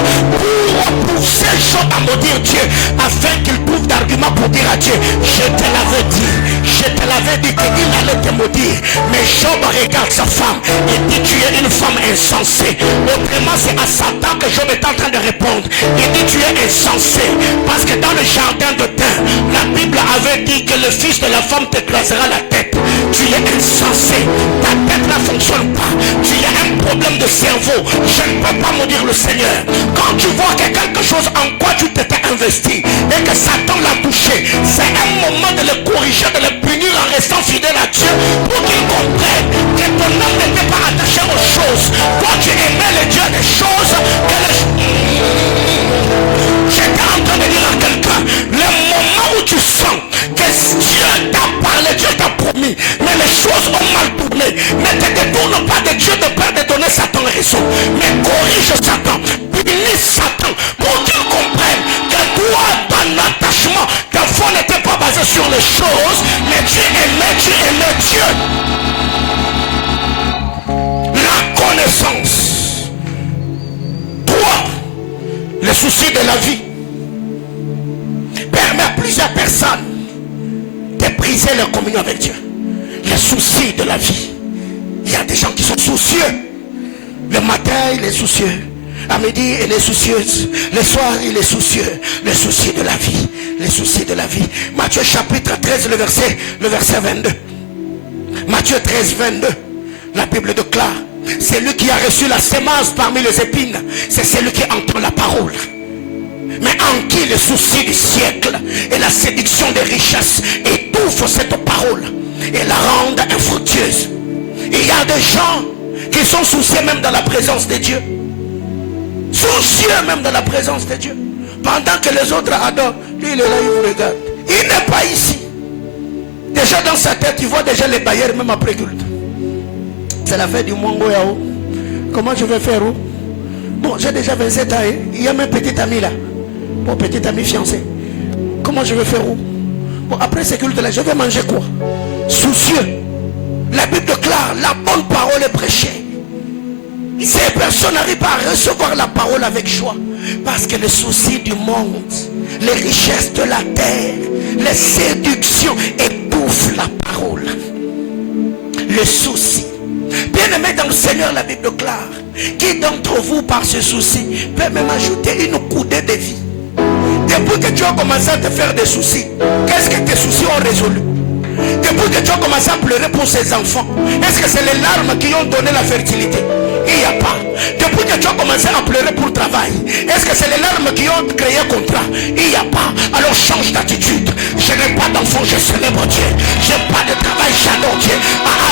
pour pousser Job à maudire Dieu, afin qu'il trouve d'arguments pour dire à Dieu, je te l'avais dit qu'il allait te maudire. Mais Job regarde sa femme et dit, tu es une femme insensée. Autrement, c'est à Satan que Job est en train de répondre. Il dit, tu es insensé, parce que dans le jardin de Dieu, la Bible avait dit que le fils de la femme t'écrasera la tête. Tu es insensé, ta tête ne fonctionne pas, tu as un problème de cerveau. Je ne peux pas maudire le Seigneur. Quand tu vois que quelque chose en quoi tu t'étais investi et que Satan l'a touché, c'est un moment de le corriger, de le punir en restant fidèle à Dieu, pour qu'il comprenne que ton âme n'était pas attaché aux choses. Toi tu aimais le Dieu des choses que j'étais en train de dire à quelqu'un, le moment où tu sens que Dieu t'a parlé, Dieu t'a promis, mais les choses ont mal tourné, ne te détourne pas de Dieu de peur de donner Satan raison, mais corrige Satan, punit Satan, pour qu'il comprenne que toi, ton attachement, ta foi n'était pas basée sur les choses, mais tu aimais Dieu. La connaissance. Toi, le souci de la vie permet à plusieurs personnes de briser leur communion avec Dieu. Les soucis de la vie. Il y a des gens qui sont soucieux. Le matin, il est soucieux. À midi, il est soucieuse. Le soir, il est soucieux. Les soucis de la vie. Les soucis de la vie. Matthieu chapitre 13, le verset 22. Matthieu 13, 22. La Bible déclare, c'est lui qui a reçu la sémence parmi les épines. C'est celui qui entend la parole. Mais en qui le souci du siècle et la séduction des richesses étouffent cette parole et la rendent infructueuse. Il y a des gens qui sont soucieux même dans la présence de Dieu. Soucieux même dans la présence de Dieu. Pendant que les autres adorent, lui il est là, il vous regarde. Il n'est pas ici. Déjà dans sa tête, il voit déjà les bailleurs même après culte. C'est la fête du Mwango Yao. Comment je vais faire où? Bon, j'ai déjà 27 ans. Il y a mes petits amis là. Mon petit ami fiancé. Comment je vais faire où? Bon, après ce culte là, je vais manger quoi? Soucieux. La Bible déclare, la bonne parole est prêchée. Ces personnes n'arrivent pas à recevoir la parole avec joie. Parce que les soucis du monde, les richesses de la terre, les séductions étouffent la parole. Le souci. Bien-aimé dans le Seigneur, la Bible déclare, qui d'entre vous par ce souci peut même ajouter une coudée de vie? Depuis que tu as commencé à te faire des soucis, qu'est-ce que tes soucis ont résolu? Depuis que tu as commencé à pleurer pour ses enfants, est-ce que c'est les larmes qui ont donné la fertilité? Il n'y a pas. Depuis que tu as commencé à pleurer pour le travail, est-ce que c'est les larmes qui ont créé un contrat? Il n'y a pas. Alors change d'attitude. Je n'ai pas d'enfant, je célèbre Dieu. Je n'ai pas de travail, j'adore Dieu.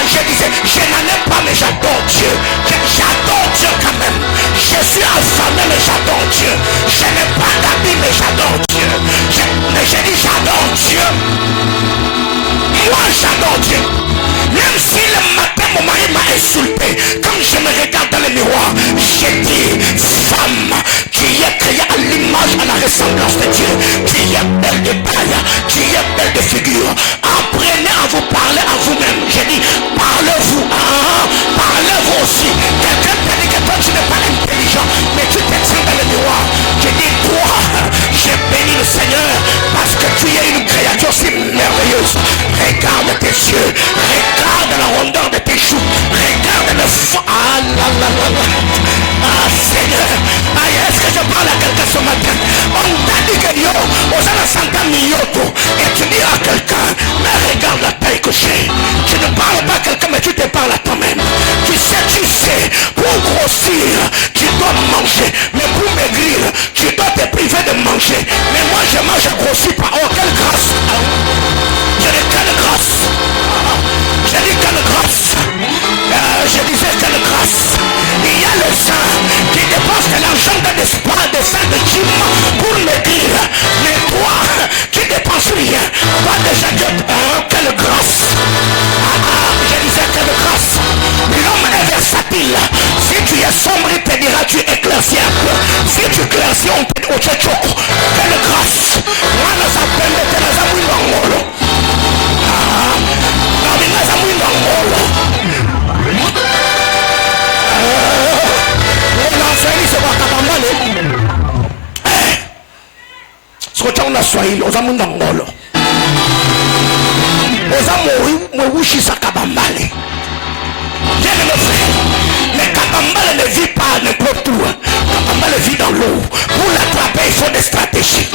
Je disais, je n'en ai pas, mais j'adore Dieu. J'adore Dieu quand même. Je suis affamé, mais j'adore Dieu. Je n'ai pas d'habits, mais j'adore Dieu. Mais je dis, j'adore Dieu. Moi, j'adore Dieu. Même si le matin mon mari m'a insulté, quand je me regarde dans le miroir, j'ai dit, femme, tu es créée à l'image, à la ressemblance de Dieu. Tu es belle de taille, tu es belle de figure. Apprenez à vous parler à vous-même. J'ai dit, parlez-vous, parlez-vous aussi. Quelqu'un t'a dit que toi tu n'es pas intelligent, mais tu t'excelles dans le miroir. J'ai dit, toi, j'ai béni le Seigneur parce que tu es une créature si merveilleuse. Regarde tes yeux, regarde la rondeur de tes joues, regarde le fond. Ah là là là là. Ah Seigneur, est-ce que je parle à quelqu'un ce matin? On t'a dit que yo, on a la santé mioto, et tu dis à quelqu'un, mais regarde la taille que j'ai. Tu ne parles pas à quelqu'un, mais tu te parles à toi-même. Tu sais, pour grossir, tu dois manger, mais pour maigrir, tu dois te priver de manger. Mais moi je mange, je grossis pas. Oh, quelle grâce! Je dis quelle grâce! Je dis quelle grâce! Je disais quelle grâce! Il y a le sang qui dépense de l'argent de l'espoir, des saints de gym pour maigrir. Mais toi, tu dépenses suis rien. Toi déjà Dieu, quelle grâce. Je disais quelle grâce. L'homme est versatile. Si tu es sombre, il te dira tu éclaircis un peu. Si tu éclaircis, on te dit au tchétchoko. Quelle grâce. Moi, nous appelons les amis d'Angolo. Les amis d'Angolo. L'enfant, il se voit qu'à ce que tu as Swahili, aux amis d'Angolo. Aux amis, moi, je suis à Kabambale. Bien mes frères, mais Kabambale ne vit pas n'importe où. Kabambale vit dans l'eau. Pour l'attraper, il faut des stratégies.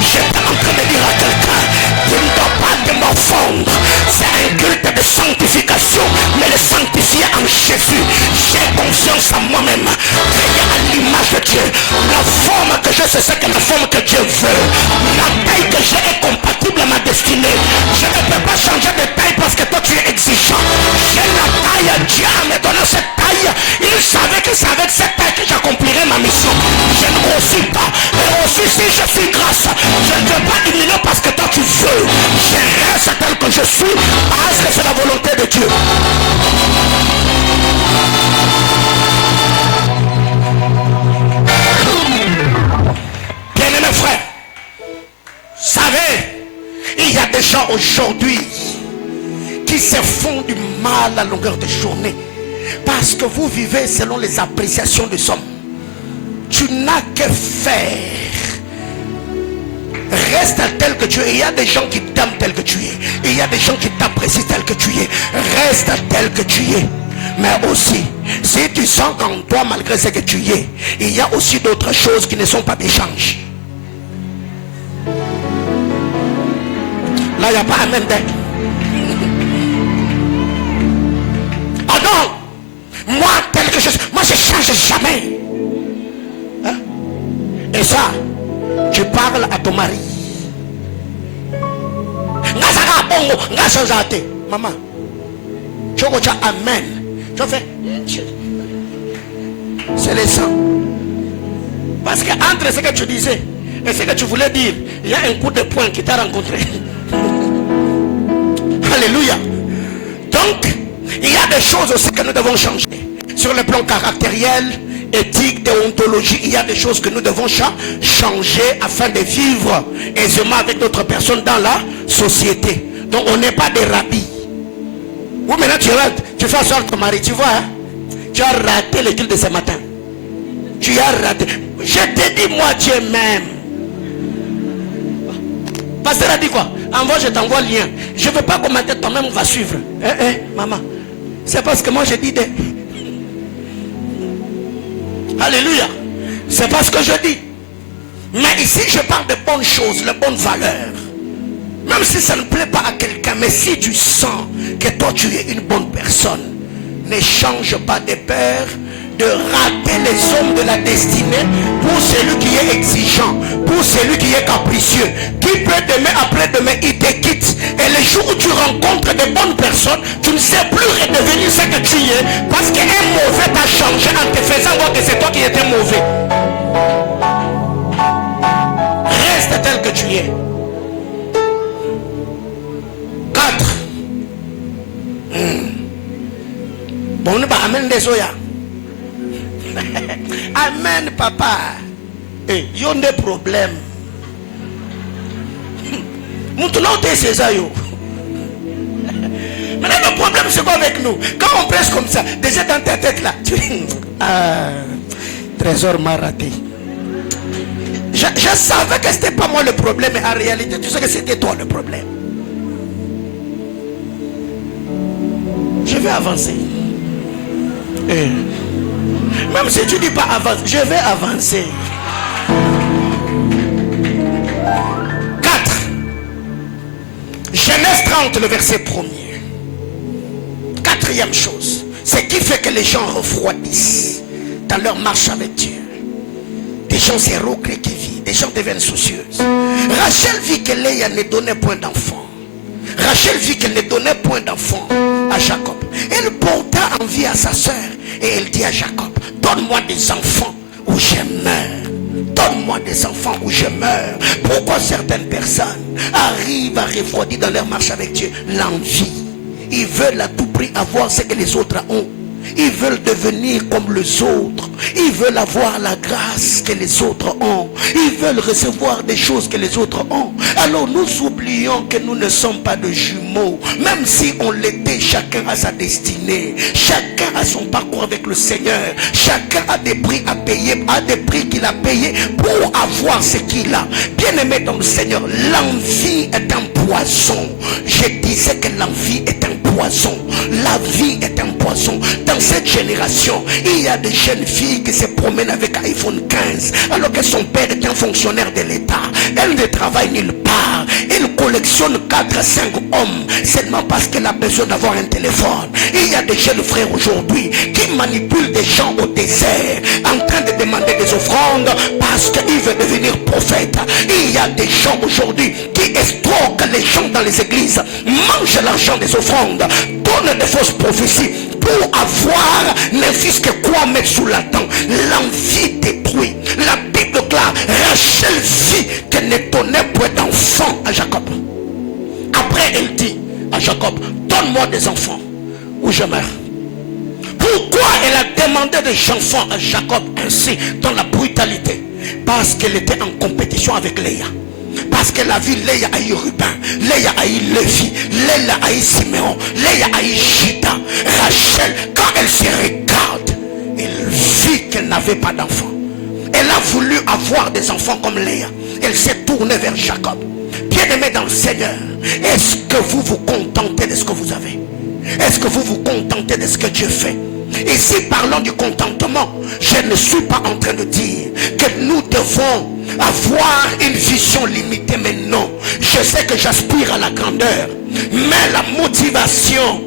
J'étais en train de dire à quelqu'un, tu ne dois pas te morfondre. C'est un culte de sanctification, mais le sanctifier en Jésus. J'ai confiance en moi-même, créé à l'image de Dieu. La forme que j'ai, c'est que la forme que Dieu veut. La taille que j'ai est compatible à ma destinée. Je ne peux pas changer de taille parce que toi tu es exigeant. J'ai la taille, Dieu me donné cette taille. Il savait que c'est avec cette taille que j'accomplirai ma mission. Je ne grossis pas. Et aussi si je suis grâce, je ne veux pas diminuer parce que toi tu veux. Je reste tel que je suis parce que c'est la volonté de Dieu. Bien-aimés frères, savez, il y a des gens aujourd'hui qui se font du mal à longueur de journée parce que vous vivez selon les appréciations des hommes. Tu n'as que faire. Reste tel que tu es. Il y a des gens qui t'aiment tel que tu es. Il y a des gens qui t'apprécient tel que tu es. Reste tel que tu es. Mais aussi, si tu sens qu'en toi, malgré ce que tu es, il y a aussi d'autres choses qui ne sont pas d'échange. Là, il n'y a pas amen d'être. Oh non! Moi, tel que je suis, moi je ne change jamais. Hein? Et ça, tu parles à ton mari. Maman, tu as amen. Tu fais. C'est le sang. Parce que entre ce que tu disais et ce que tu voulais dire, il y a un coup de poing qui t'a rencontré. Alléluia. Donc, il y a des choses aussi que nous devons changer. Sur le plan caractériel, éthique, déontologie, il y a des choses que nous devons changer afin de vivre aisément avec d'autres personnes dans la société. Donc on n'est pas des rabbis. Ou maintenant tu rates, tu fais asseoir ton mari, tu vois, hein? Tu as raté le culte de ce matin. Tu as raté. Je te dis, moi Dieu m'aime. Pasteur a dit quoi? Envoie, je t'envoie le lien. Je ne veux pas commenter, toi-même on va suivre. Maman, c'est parce que moi je dis des... Alléluia. C'est pas ce que je dis. Mais ici je parle de bonnes choses, de bonnes valeurs. Même si ça ne plaît pas à quelqu'un, mais si tu sens que toi tu es une bonne personne, ne change pas de peur de rater les hommes de la destinée pour celui qui est exigeant, pour celui qui est capricieux, qui peut demain après demain il te quitte. Et le jour où tu rencontres de bonnes personnes, tu ne sais plus redevenir ce que tu es, parce qu'un mauvais t'a changé en te faisant voir que c'est toi qui étais mauvais. Reste tel que tu es. 4. Bon, on va amener des soya. Amen, papa. Il y a des problèmes. Maintenant, c'est ça. Maintenant, le problème, c'est quoi avec nous? Quand on presse comme ça, déjà dans ta tête là, tu dis, trésor m'a raté. Je savais que c'était pas moi le problème, mais en réalité, tu sais que c'était toi le problème. Je vais avancer. Même si tu dis pas avance, je vais avancer. 4. Genèse 30, le verset 1er. 4e chose. Ce qui fait que les gens refroidissent dans leur marche avec Dieu. Des gens s'érocrent qui vivent. Des gens deviennent soucieuses. Rachel vit que Léa ne donnait point d'enfant. Rachel vit qu'elle ne donnait point d'enfant à Jacob. Elle porta envie à sa soeur et elle dit à Jacob, donne-moi des enfants ou je meurs. donne-moi des enfants ou je meurs. Pourquoi certaines personnes arrivent à refroidir dans leur marche avec Dieu? L'envie. Ils veulent à tout prix avoir ce que les autres ont. Ils veulent devenir comme les autres. Ils veulent avoir la grâce que les autres ont. Ils veulent recevoir des choses que les autres ont. Alors nous oublions que nous ne sommes pas de jumeaux. Même si on l'était, chacun a sa destinée. Chacun a son parcours avec le Seigneur. Chacun a des prix à payer, a des prix qu'il a payés pour avoir ce qu'il a. Bien-aimé dans le Seigneur, l'envie est un poison. Je disais que l'envie est un poison. La vie est un poison. Dans cette génération, il y a des jeunes filles qui se promènent avec iPhone 15 alors que son père est un fonctionnaire de l'État. Elle ne travaille nulle part. Elle collectionne 4 à 5 hommes seulement parce qu'elle a besoin d'avoir un téléphone. Il y a des jeunes frères aujourd'hui qui manipulent des gens au désert en train de demander des offrandes parce qu'ils veulent devenir prophètes. Il y a des gens aujourd'hui qui escroquent les gens dans les églises, mangent l'argent des offrandes, donnent des fausses prophéties pour avoir ne fût-ce que quoi mettre sous la dent. L'envie détruit. La Bible déclare, Rachel vit qu'elle ne donnait point d'enfant à Jacob. Après elle dit à Jacob, donne-moi des enfants ou je meurs. Pourquoi elle a demandé des enfants à Jacob ainsi dans la brutalité? Parce qu'elle était en compétition avec Léa. Parce qu'elle a vu Léa a eu Ruben, Léa a eu Lévi, Léa a eu Siméon, Léa a eu Juda. Rachel, quand elle se regarde, elle vit qu'elle n'avait pas d'enfant. Elle a voulu avoir des enfants comme Léa. Elle s'est tournée vers Jacob. Bien-aimé dans le Seigneur, est-ce que vous vous contentez de ce que vous avez? Est-ce que vous vous contentez de ce que Dieu fait? Et si parlons du contentement, je ne suis pas en train de dire que nous devons avoir une vision limitée, mais non. Je sais que j'aspire à la grandeur, mais la motivation,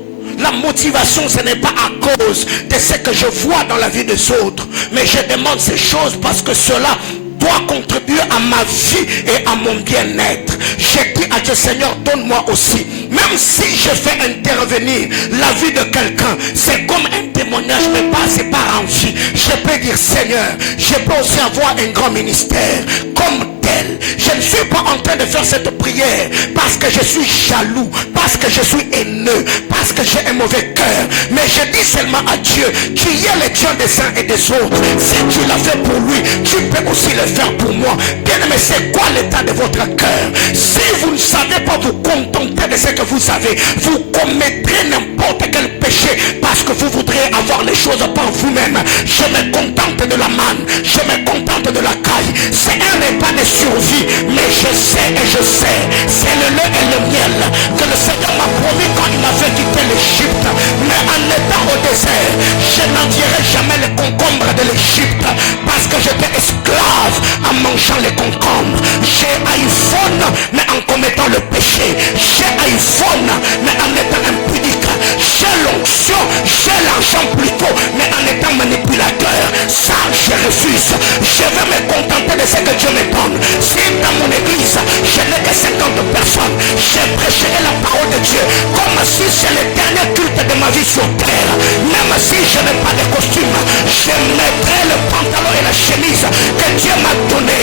ce n'est pas à cause de ce que je vois dans la vie des autres, mais je demande ces choses parce que cela doit contribuer à ma vie et à mon bien-être. J'ai dit à Dieu, Seigneur, donne-moi aussi. Même si je fais intervenir la vie de quelqu'un, c'est comme un témoignage, mais pas c'est par envie. Je peux dire, Seigneur, je peux aussi avoir un grand ministère comme tel. Je ne suis pas en train de faire cette prière parce que je suis jaloux, parce que je suis haineux, parce que j'ai un mauvais cœur. Mais je dis seulement à Dieu, qui est le Dieu des uns et des autres. Si tu l'as fait pour lui, tu peux aussi le faire pour moi. Bien aimé, c'est quoi l'état de votre cœur? Si vous ne savez pas vous contenter de ce que vous savez, vous commettrez n'importe quel péché parce que vous voudrez avoir les choses par vous-même. Je me contente de la manne, je me contente de la caille. C'est un repas de survie, mais je sais et je sais, c'est le lait et le miel que le Seigneur m'a promis quand il m'a fait quitter l'Égypte. Mais en étant au désert, je n'en dirai jamais les concombres de l'Égypte parce que j'étais esclave en mangeant les concombres. J'ai iPhone, mais en commettant le péché. J'ai iPhone, mais en étant impudique. J'ai l'onction, j'ai l'argent plutôt, mais en étant manipulateur. Ça, je refuse. Je vais me contenter de ce que Dieu me donne. Si dans mon église, je n'ai que 50 personnes, je prêcherai la parole de Dieu comme si c'est le dernier culte de ma vie sur terre. Même si je n'ai pas de costume, je mettrai le pantalon et la chemise que Dieu m'a donné.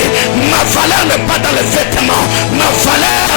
Ma valeur n'est pas dans les vêtements. Ma valeur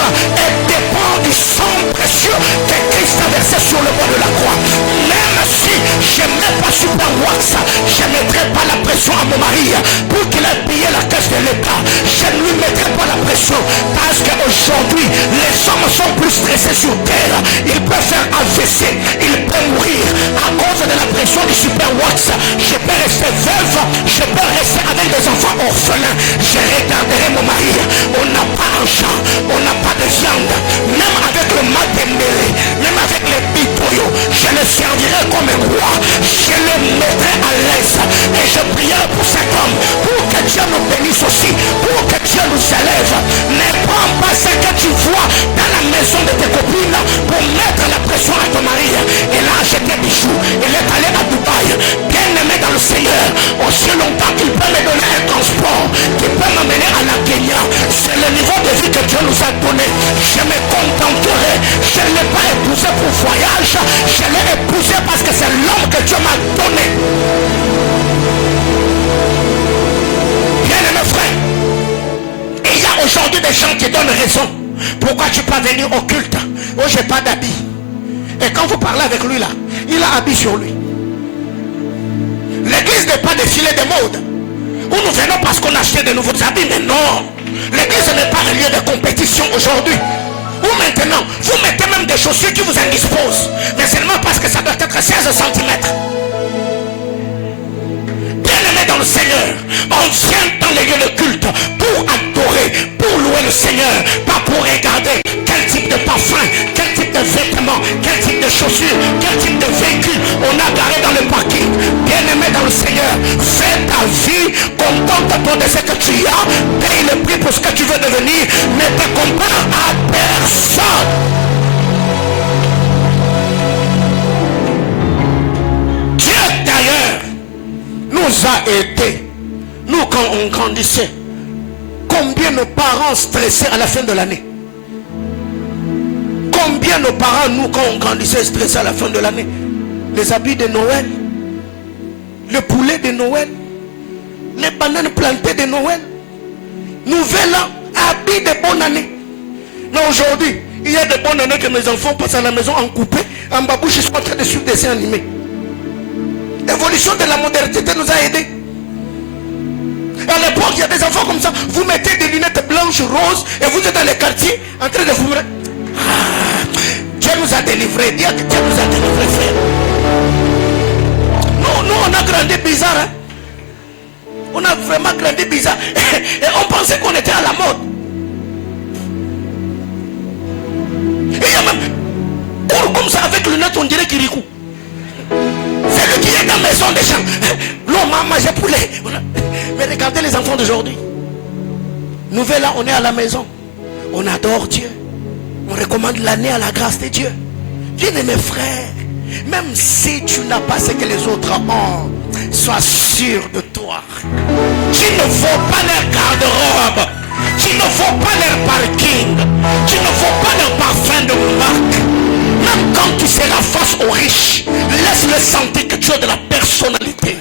dépend du sang précieux que Christ a versé sur le bois de la croix. Même si je ne mets pas Super Wax, je ne mettrai pas la pression à mon mari pour qu'il ait payé la caisse de l'État. Je ne lui mettrai pas la pression parce qu'aujourd'hui les hommes sont plus stressés sur terre. Ils peuvent faire AVC, ils peuvent mourir à cause de la pression du Super Wax. Je peux rester veuve, je peux rester avec des enfants orphelins. Je regarderai mon mari. On n'a pas d'argent, on n'a pas de viande. Même avec le matembele, même avec les bitoyos, je le servirai comme un roi. Je le mettrai à l'aise. Et je prierai pour cet homme, pour que Dieu nous bénisse aussi, pour que Dieu nous élève. Ne prends pas ce que tu vois dans la maison de tes copines pour mettre la pression à ton mari. Elle a acheté des bijoux, elle est allée à Dubaï, bien aimé dans le Seigneur, aussi longtemps qu'il peut me donner un transport, qu'il peut m'amener à la Kenya. C'est le niveau de vie que Dieu nous a donné. Je me contenterai. Je ne l'ai pas épousé pour voyage, je l'ai épousé parce que c'est l'homme que Dieu m'a donné. Bien aimé frère, Aujourd'hui, des gens te donnent raison. Pourquoi tu peux venir au culte? Oh, j'ai pas d'habit. Et quand vous parlez avec lui là, il a habit sur lui. L'église n'est pas défilé de mode. Où nous venons parce qu'on a acheté de nouveaux habits. Mais non. L'église n'est pas un lieu de compétition aujourd'hui. Ou maintenant, vous mettez même des chaussures qui vous indisposent. Mais seulement parce que ça doit être 16 cm. Bien-aimé dans le Seigneur, on vient dans les lieux de culte pour adorer, pour louer le Seigneur, pas pour regarder quel type de parfum, quel type de vêtements, quel type de chaussures, quel type de véhicule on a garé dans le parking. Bien-aimé dans le Seigneur, fais ta vie, contente-toi de ce que tu as, paye le prix pour ce que tu veux devenir, ne te compare à personne. Dieu d'ailleurs nous a aidés. Nous, quand on grandissait, combien nos parents stressaient à la fin de l'année? Combien nos parents, nous, quand on grandissait, stressaient à la fin de l'année? Les habits de Noël, le poulet de Noël, les bananes plantées de Noël, nouvel an, habits de bonne année. Mais aujourd'hui, il y a de bonnes années que mes enfants passent à la maison en coupé, en babouche, ils sont en train de suivre des dessins animés. L'évolution de la modernité nous a aidés. À l'époque, il y a des enfants comme ça. Vous mettez des lunettes blanches, roses, et vous êtes dans les quartiers en train de vous... Dieu nous a délivrés. Dieu nous a délivrés, frère. Nous, on a grandi bizarre. Hein? On a vraiment grandi bizarre. Et on pensait qu'on était à la mode. Et il y a même... Comme ça, avec lunettes, on dirait Kirikou. C'est lui qui est dans la maison des gens. L'homme a mangé poulet. Mais regardez les enfants d'aujourd'hui. Nouvelle là, on est à la maison. On adore Dieu. On recommande l'année à la grâce de Dieu. Bien-aimés frères, même si tu n'as pas ce que les autres ont, sois sûr de toi. Tu ne vaux pas leur garde-robe. Tu ne vaux pas leur parking. Tu ne vaux pas leur parfum de marque. Même quand tu seras face aux riches, laisse-le sentir que tu as de la personnalité,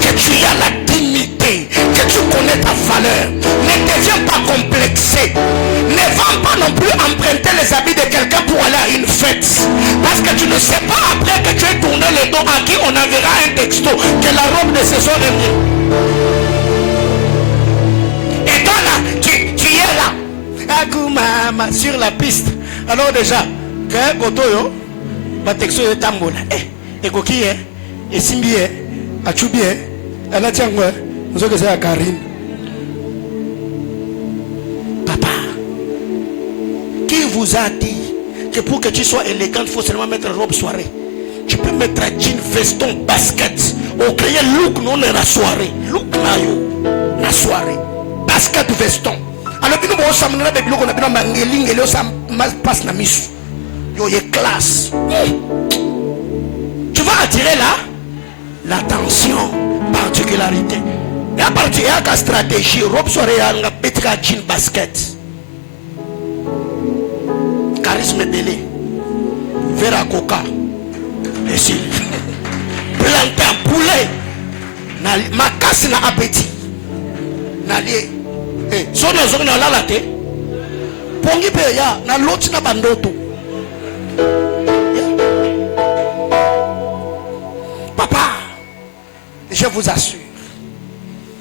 que tu as la dignité, que tu connais ta valeur. Ne deviens pas complexé. Ne va pas non plus emprunter les habits de quelqu'un pour aller à une fête. Parce que tu ne sais pas après que tu aies tourné le dos à qui on enverra un texto que la robe de ce soir est venue. Et toi là, tu es là. Agoumama sur la piste. Alors déjà, que kotoyo ba texto yo tambola ekoki esimbi achubi ala tiangwa nzoke ça Karine. Papa, qui vous a dit que pour que tu sois élégant il faut seulement mettre robe soirée? Tu peux mettre un jean, veston, basket. Au créer look non la soirée, look na yo na soirée, basket, veston. Alors bino bo samuna be biloko na bino mangelinge le ça passe na misu. Yo y classe. Tu vas attirer là l'attention, particularité. Et à partir de la stratégie, robe soirée à pétra jean basket. Charisme belé. Vera coca. Et si planté en poulet. Ma casse na appétit. Nalié. Eh, son na la laté. Pongi pe ya na loti na bandoto. Papa, je vous assure,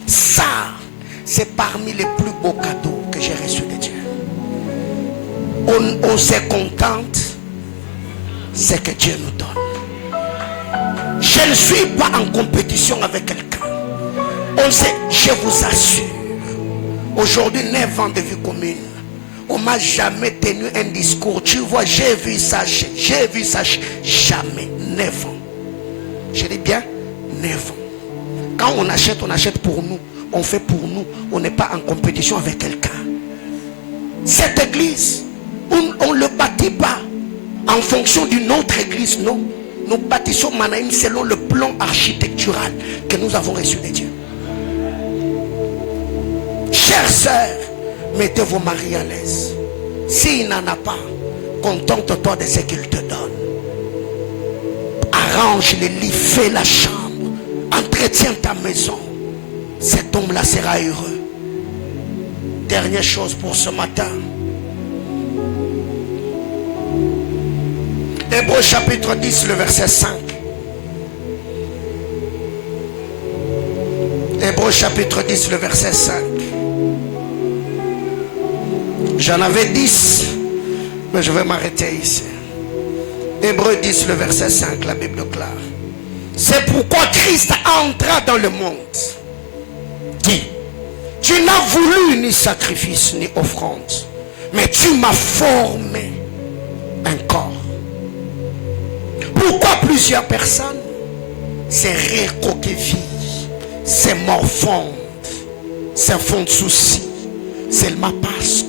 ça, c'est parmi les plus beaux cadeaux que j'ai reçus de Dieu. On se contente ce que Dieu nous donne. Je ne suis pas en compétition avec quelqu'un. On sait, je vous assure, aujourd'hui, 9 ans de vie commune, on m'a jamais tenu un discours. Tu vois, j'ai vu ça, jamais. 9 ans. Je dis bien 9 ans. Quand on achète pour nous. On fait pour nous. On n'est pas en compétition avec quelqu'un. Cette église, on ne le bâtit pas en fonction d'une autre église. Non. Nous bâtissons Manaïm selon le plan architectural que nous avons reçu de Dieu. Chères sœurs, mettez vos maris à l'aise. S'il n'en a pas, contente-toi de ce qu'il te donne. Arrange les lits, fais la chambre, entretiens ta maison. Cet homme-là sera heureux. Dernière chose pour ce matin. Hébreux chapitre 10, le verset 5. Hébreux chapitre 10, le verset 5. J'en avais 10, mais je vais m'arrêter ici. Hébreux 10, le verset 5, la Bible déclare. C'est pourquoi Christ entra dans le monde. Dit, tu n'as voulu ni sacrifice ni offrande, mais tu m'as formé un corps. Pourquoi plusieurs personnes se récoquevillent, se morfondent, se font de soucis? Seulement parce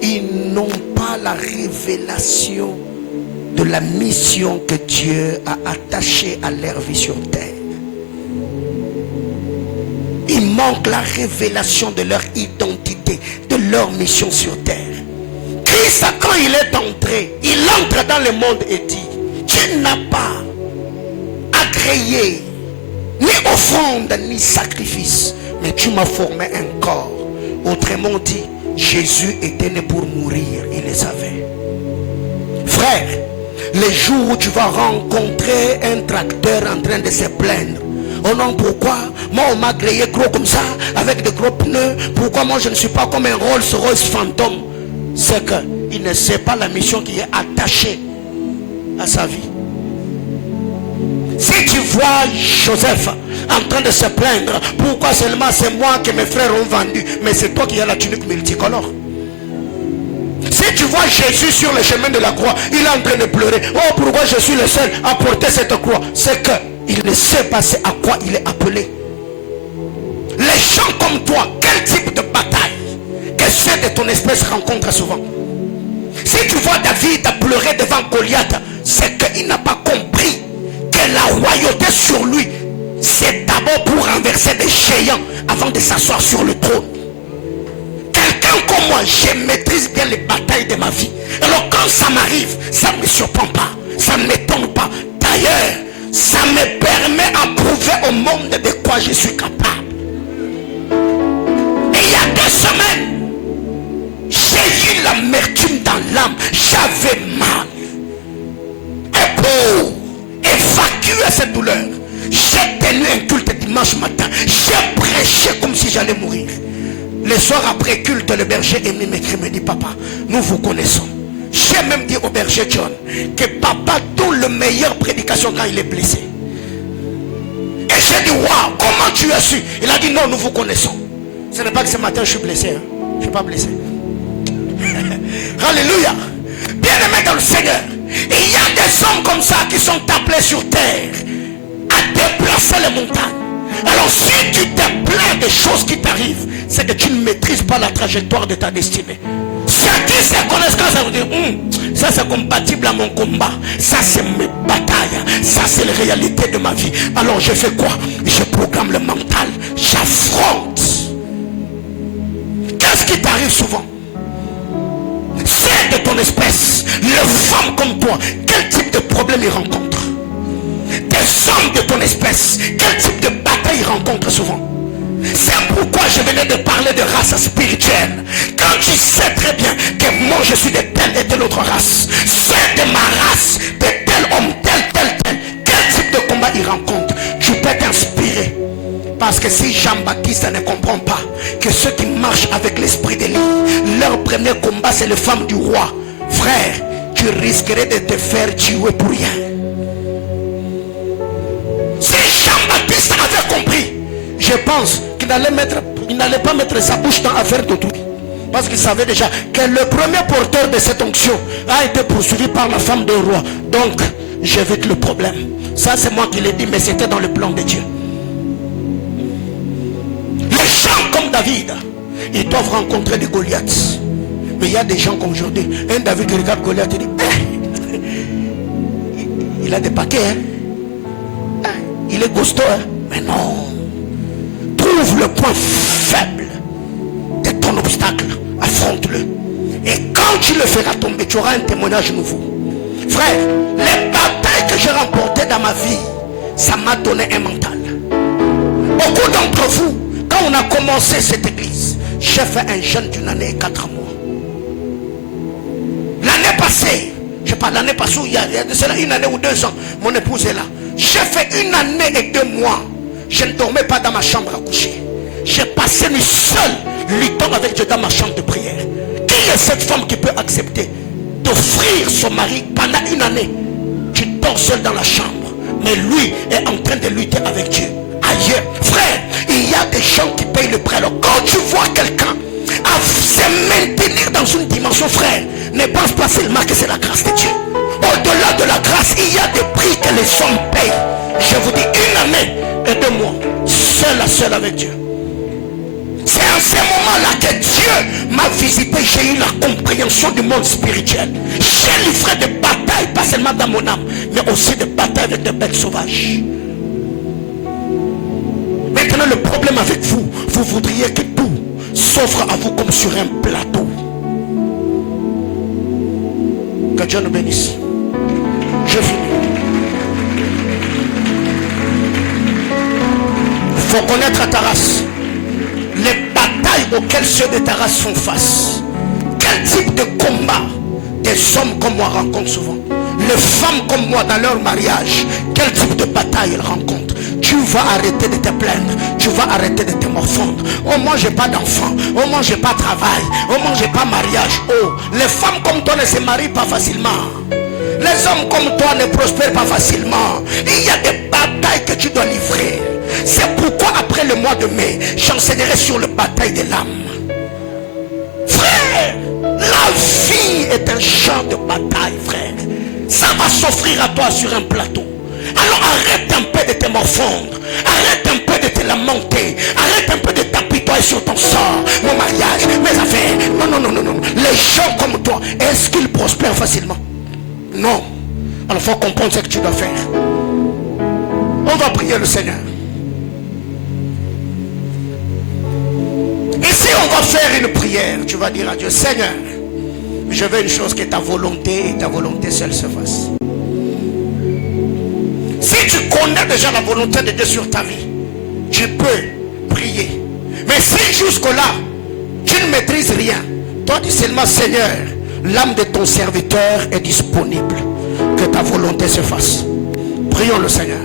qu'ils n'ont pas la révélation de la mission que Dieu a attachée à leur vie sur terre. Il manque la révélation de leur identité, de leur mission sur terre. Christ, quand il est entré, il entre dans le monde et dit, tu n'as pas agréé ni offrande ni sacrifice, mais tu m'as formé un corps. Autrement dit, Jésus était né pour mourir, il le savait. Frère, les jours où tu vas rencontrer un tracteur en train de se plaindre, oh non, pourquoi moi on m'a grillé gros comme ça, avec de gros pneus, pourquoi moi je ne suis pas comme un Rolls-Royce fantôme? C'est qu'il ne sait pas la mission qui est attachée à sa vie. Si tu vois Joseph en train de se plaindre, pourquoi seulement c'est moi que mes frères ont vendu, mais c'est toi qui as la tunique multicolore? Si tu vois Jésus sur le chemin de la croix, il est en train de pleurer. Oh, pourquoi je suis le seul à porter cette croix? C'est qu'il ne sait pas à quoi il est appelé. Les gens comme toi, quel type de bataille que ceux de ton espèce rencontrent souvent? Si tu vois David pleurer devant Goliath, c'est qu'il n'a pas compris que la royauté sur lui, c'est d'abord pour renverser des géants avant de s'asseoir sur le trône. Quelqu'un comme moi, je maîtrise bien les batailles de ma vie. Alors quand ça m'arrive, ça ne me surprend pas, ça ne m'étonne pas. D'ailleurs, ça me permet à prouver au monde de quoi je suis capable. Et il y a 2 semaines, j'ai eu l'amertume dans l'âme, j'avais mal. Et pour évacuer cette douleur, j'ai tenu un culte dimanche matin, j'ai prêché comme si j'allais mourir. Le soir après culte, le berger Amy m'écrit, me dit, papa, nous vous connaissons. J'ai même dit au berger John que papa donne le meilleur prédication quand il est blessé. Et j'ai dit, waouh, comment tu as su? Il a dit, non, nous vous connaissons. Ce n'est pas que ce matin je suis blessé, hein. Je ne suis pas blessé. Alléluia. Bien aimé dans le Seigneur, il y a des hommes comme ça qui sont appelés sur terre à déplacer les montagnes. Alors si tu te plains des choses qui t'arrivent, c'est que tu ne maîtrises pas la trajectoire de ta destinée. Certains se connaissent quand ça vous dit, ça c'est compatible à mon combat, ça c'est mes batailles, ça c'est la réalité de ma vie. Alors je fais quoi? Je programme le mental, j'affronte. Qu'est-ce qui t'arrive souvent? C'est de ton espèce, les femmes comme toi, quel type de problème ils rencontrent? Des hommes de ton espèce, quel type de bataille ils rencontrent souvent? C'est pourquoi je venais de parler de race spirituelle. Quand tu sais très bien que moi je suis de telle et telle autre race, c'est de ma race, de tel homme, tel, quel type de combat il rencontre, tu peux t'inspirer. Parce que si Jean-Baptiste ne comprend pas que ceux qui marchent avec l'esprit de l'île, leur premier combat c'est les femmes du roi, frère, tu risquerais de te faire tuer pour rien. Si Jean-Baptiste avait compris, je pense qu'il n'allait pas mettre sa bouche dans l'affaire d'autrui. Parce qu'il savait déjà que le premier porteur de cette onction a été poursuivi par la femme du roi. Donc, j'évite le problème. Ça, c'est moi qui l'ai dit, mais c'était dans le plan de Dieu. Les gens comme David, ils doivent rencontrer des Goliaths. Mais il y a des gens comme aujourd'hui. Un David qui regarde Goliath et dit, il a des paquets, hein? Il est costaud, hein? Mais non. Trouve le point faible de ton obstacle, affronte-le. Et quand tu le feras tomber, tu auras un témoignage nouveau. Frère, les batailles que j'ai remportées dans ma vie, ça m'a donné un mental. Beaucoup d'entre vous, quand on a commencé cette église, J'ai fait un jeûne d'une année et 4 mois. L'année passée, je parle l'année passée, il y a de cela 1 année ou 2 ans, mon épouse est là. J'ai fait 1 année et 2 mois. Je ne dormais pas dans ma chambre à coucher. J'ai passé une seule luttant avec Dieu dans ma chambre de prière. Qui est cette femme qui peut accepter d'offrir son mari pendant 1 année? Tu dors seul dans la chambre, mais lui est en train de lutter avec Dieu. Ailleurs, frère, il y a des gens qui payent le prix. Alors quand tu vois quelqu'un à se maintenir dans une dimension, frère, ne pense pas seulement que c'est la grâce de Dieu. Au-delà de la grâce, il y a des prix que les hommes payent. Je vous dis 1 année et 2 mois, seul à seul avec Dieu. C'est en ce moment-là que Dieu m'a visité. J'ai eu la compréhension du monde spirituel. J'ai livré des batailles, pas seulement dans mon âme, mais aussi des batailles avec des bêtes sauvages. Maintenant, le problème avec vous, vous voudriez que tout s'offre à vous comme sur un plateau. Que Dieu nous bénisse. Je finis. Il faut connaître ta race. Les batailles auxquelles ceux de ta race font face. Quel type de combat des hommes comme moi rencontrent souvent? Les femmes comme moi dans leur mariage, quel type de bataille elles rencontrent? Tu vas arrêter de te plaindre, tu vas arrêter de te morfondre. Oh, moi j'ai pas d'enfant, oh, moi j'ai pas travail, oh, moi j'ai pas mariage. Oh, les femmes comme toi ne se marient pas facilement. Les hommes comme toi ne prospèrent pas facilement. Il y a des batailles que tu dois livrer. C'est pourquoi après le mois de mai, j'enseignerai sur la bataille de l'âme. Frère, la vie est un champ de bataille, frère. Ça va s'offrir à toi sur un plateau. Alors arrête un peu de te morfondre. Arrête un peu de te lamenter. Arrête un peu de t'apitoyer sur ton sort. Mon mariage, mes affaires. Non, non, non, non, non. Les gens comme toi, est-ce qu'ils prospèrent facilement? Non. Alors il faut comprendre ce que tu dois faire. On va prier le Seigneur. Ici on va faire une prière. Tu vas dire à Dieu: Seigneur, je veux une chose, que ta volonté et ta volonté seule se fasse. Si tu connais déjà la volonté de Dieu sur ta vie, tu peux prier. Mais si jusque-là, tu ne maîtrises rien, toi dis seulement: Seigneur, l'âme de ton serviteur est disponible. Que ta volonté se fasse. Prions le Seigneur.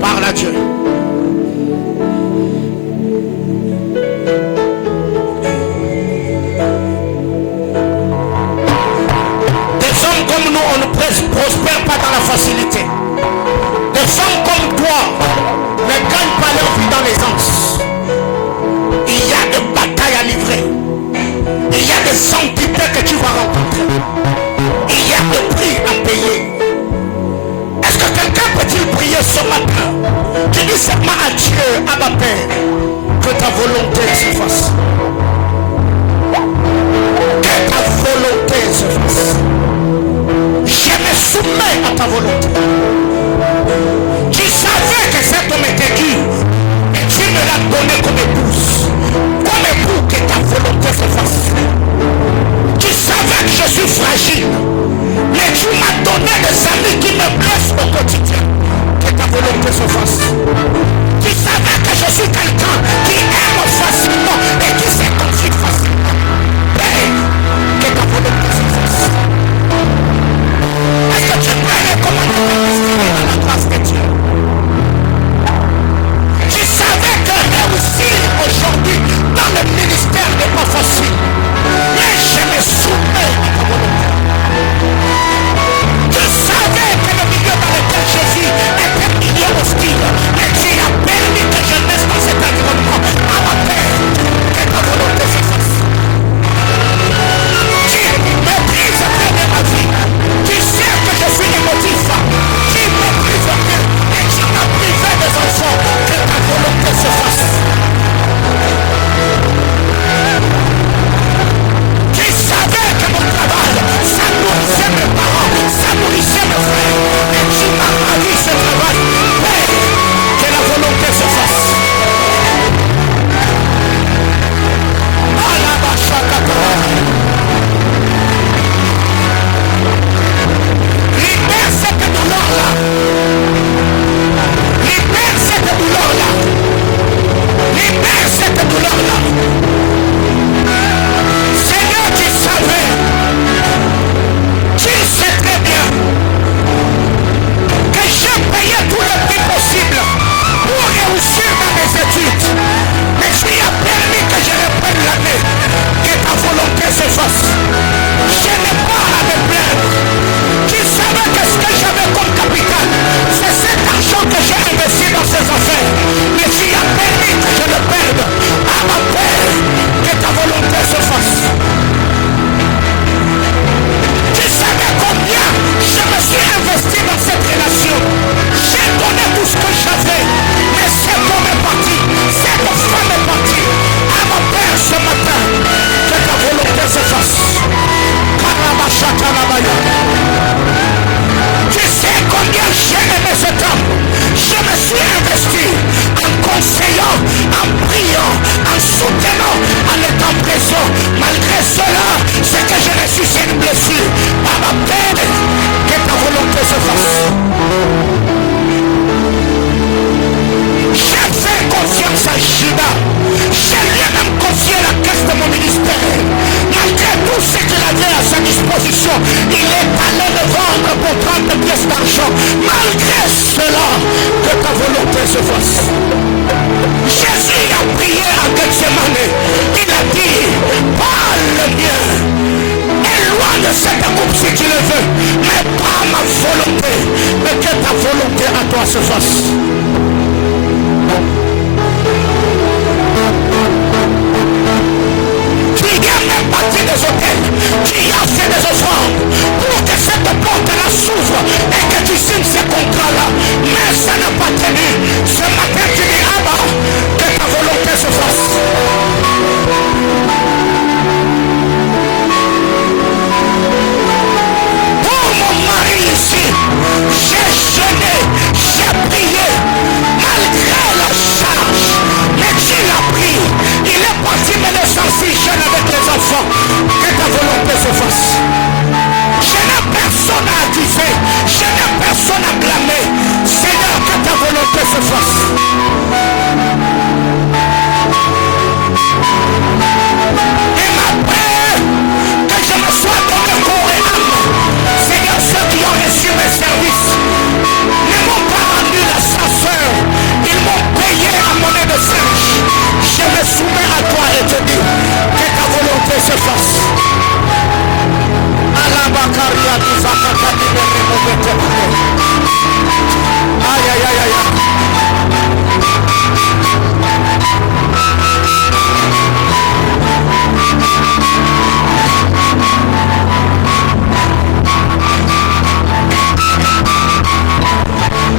Parle à Dieu. Comme nous, on ne prospère pas dans la facilité. Des femmes comme toi ne gagnent pas leur vie dans l'aisance. Il y a des batailles à livrer. Il y a des entités que tu vas rencontrer. Il y a des prix à payer. Est-ce que quelqu'un peut-il prier ce matin? Tu dis seulement à Dieu, à ma Père, que ta volonté se fasse. Que ta volonté se fasse. Je me soumets à ta volonté. Tu savais que cet homme était dur et tu me l'as donné comme épouse. Comme époux, que ta volonté se fasse. Tu savais que je suis fragile, mais tu m'as donné des amis qui me blessent au quotidien. Que ta volonté se fasse. Tu savais que je suis quelqu'un qui aime facilement et qui se confie facilement. Père, que ta volonté se fasse. Est-ce que tu prenais comment tu t'es destiné dans la grâce de Dieu? Tu savais que réussir aujourd'hui dans le ministère n'est pas facile. soutenant en étant en prison. Malgré cela, ce que j'ai reçu, c'est une blessure. Par ma peine, que ta volonté se fasse. J'ai fait confiance à Juda. J'ai lui-même confié la caisse de mon ministère. Malgré tout ce qu'il avait à sa disposition, il est allé le vendre pour 30 pièces d'argent. Malgré cela, que ta volonté se fasse. Jésus a prié à Gethsemane. Il a dit, parle bien. Éloigne cette coupe si tu le veux, mais pas ma volonté, mais que ta volonté à toi se fasse. Tu as même bâti des hôtels, tu as fait des offrandes pour que cette porte-là s'ouvre et que tu signes ces contrats-là, mais ça n'a pas tenu. Ce matin tu dis, ah bah, que ta volonté se fasse. Ici, j'ai jeûné, j'ai prié, malgré la charge, mais Dieu l'a pris. Il est parti mener son fils jeune avec les enfants. Que ta volonté se fasse. Je n'ai personne à accuser, je n'ai personne à blâmer. Seigneur, que ta volonté se fasse. Et ma paix, que je me sois donné corps et âme. Seigneur, ceux qui ont reçu mes services ne m'ont pas rendu la saveur. Ils m'ont payé à monnaie de singe. Je me soumets à toi et te dis que ta volonté se fasse. Aïe aïe aïe aïe.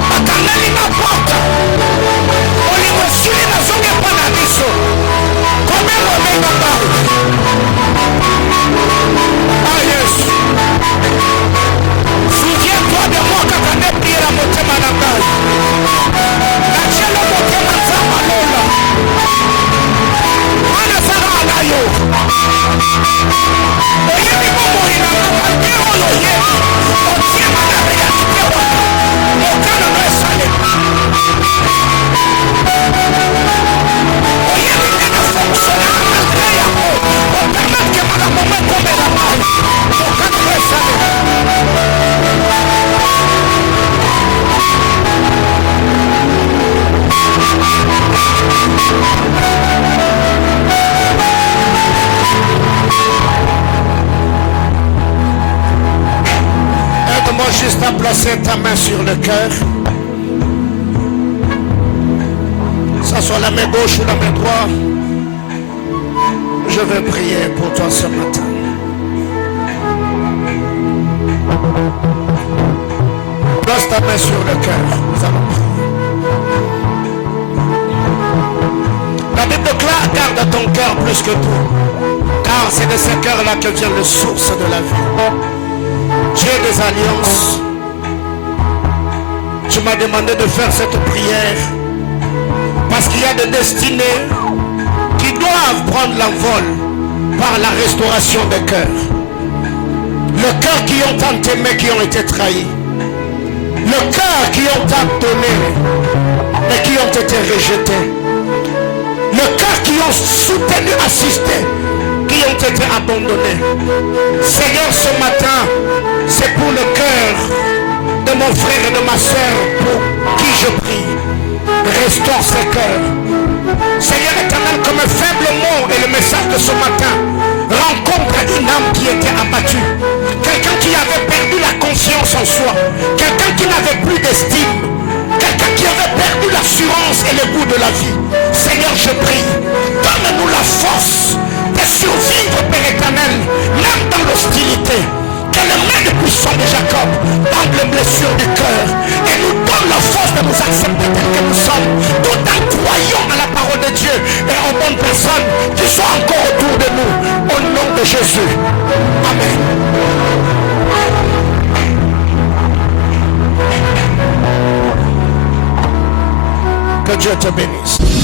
Bakaneli na porte. Olimosuli na zonge pana biso. Komelo menga bao. Ah yes. Souviens-toi de moi quand on est prié la motema na ngai. Na chelo motema zama lola. Ana sara na yo. Oyebi momo ina na ngero lo ye. Otiema na realite wana. Okano no esale. Oyebi nena fonctionne malgré yako. Opermet que mon moment tombe la main. Okano no esale. Aide-moi juste à placer ta main sur le cœur. Ça soit la main gauche ou la main droite. Je vais prier pour toi ce matin. Place ta main sur le cœur. Nous allons prier. La Bible déclare, garde ton cœur plus que tout. Car c'est de ce cœur-là que vient la source de la vie. Dieu des alliances, tu m'as demandé de faire cette prière parce qu'il y a des destinées qui doivent prendre l'envol par la restauration des cœurs. Le cœur qui ont tant aimé, qui ont été trahis. Le cœur qui ont tant donné, mais qui ont été rejetés. Le cœur qui ont soutenu, assisté, qui ont été abandonnés. Seigneur, ce matin, c'est pour le cœur de mon frère et de ma soeur pour qui je prie. Restaure ces cœurs. Seigneur éternel, comme un faible mot et le message de ce matin rencontre une âme qui était abattue. Quelqu'un qui avait perdu la confiance en soi. Quelqu'un qui n'avait plus d'estime. Quelqu'un qui avait perdu l'assurance et le goût de la vie. Seigneur, je prie, donne-nous la force de survivre, Père éternel, même dans l'hostilité. Que le main de puissant de Jacob bande les blessures du cœur et nous donne la force de nous accepter tels que nous sommes, tout en croyant à la parole de Dieu et aux bonnes personnes qui sont encore autour de nous. Au nom de Jésus. Amen. Que Dieu te bénisse.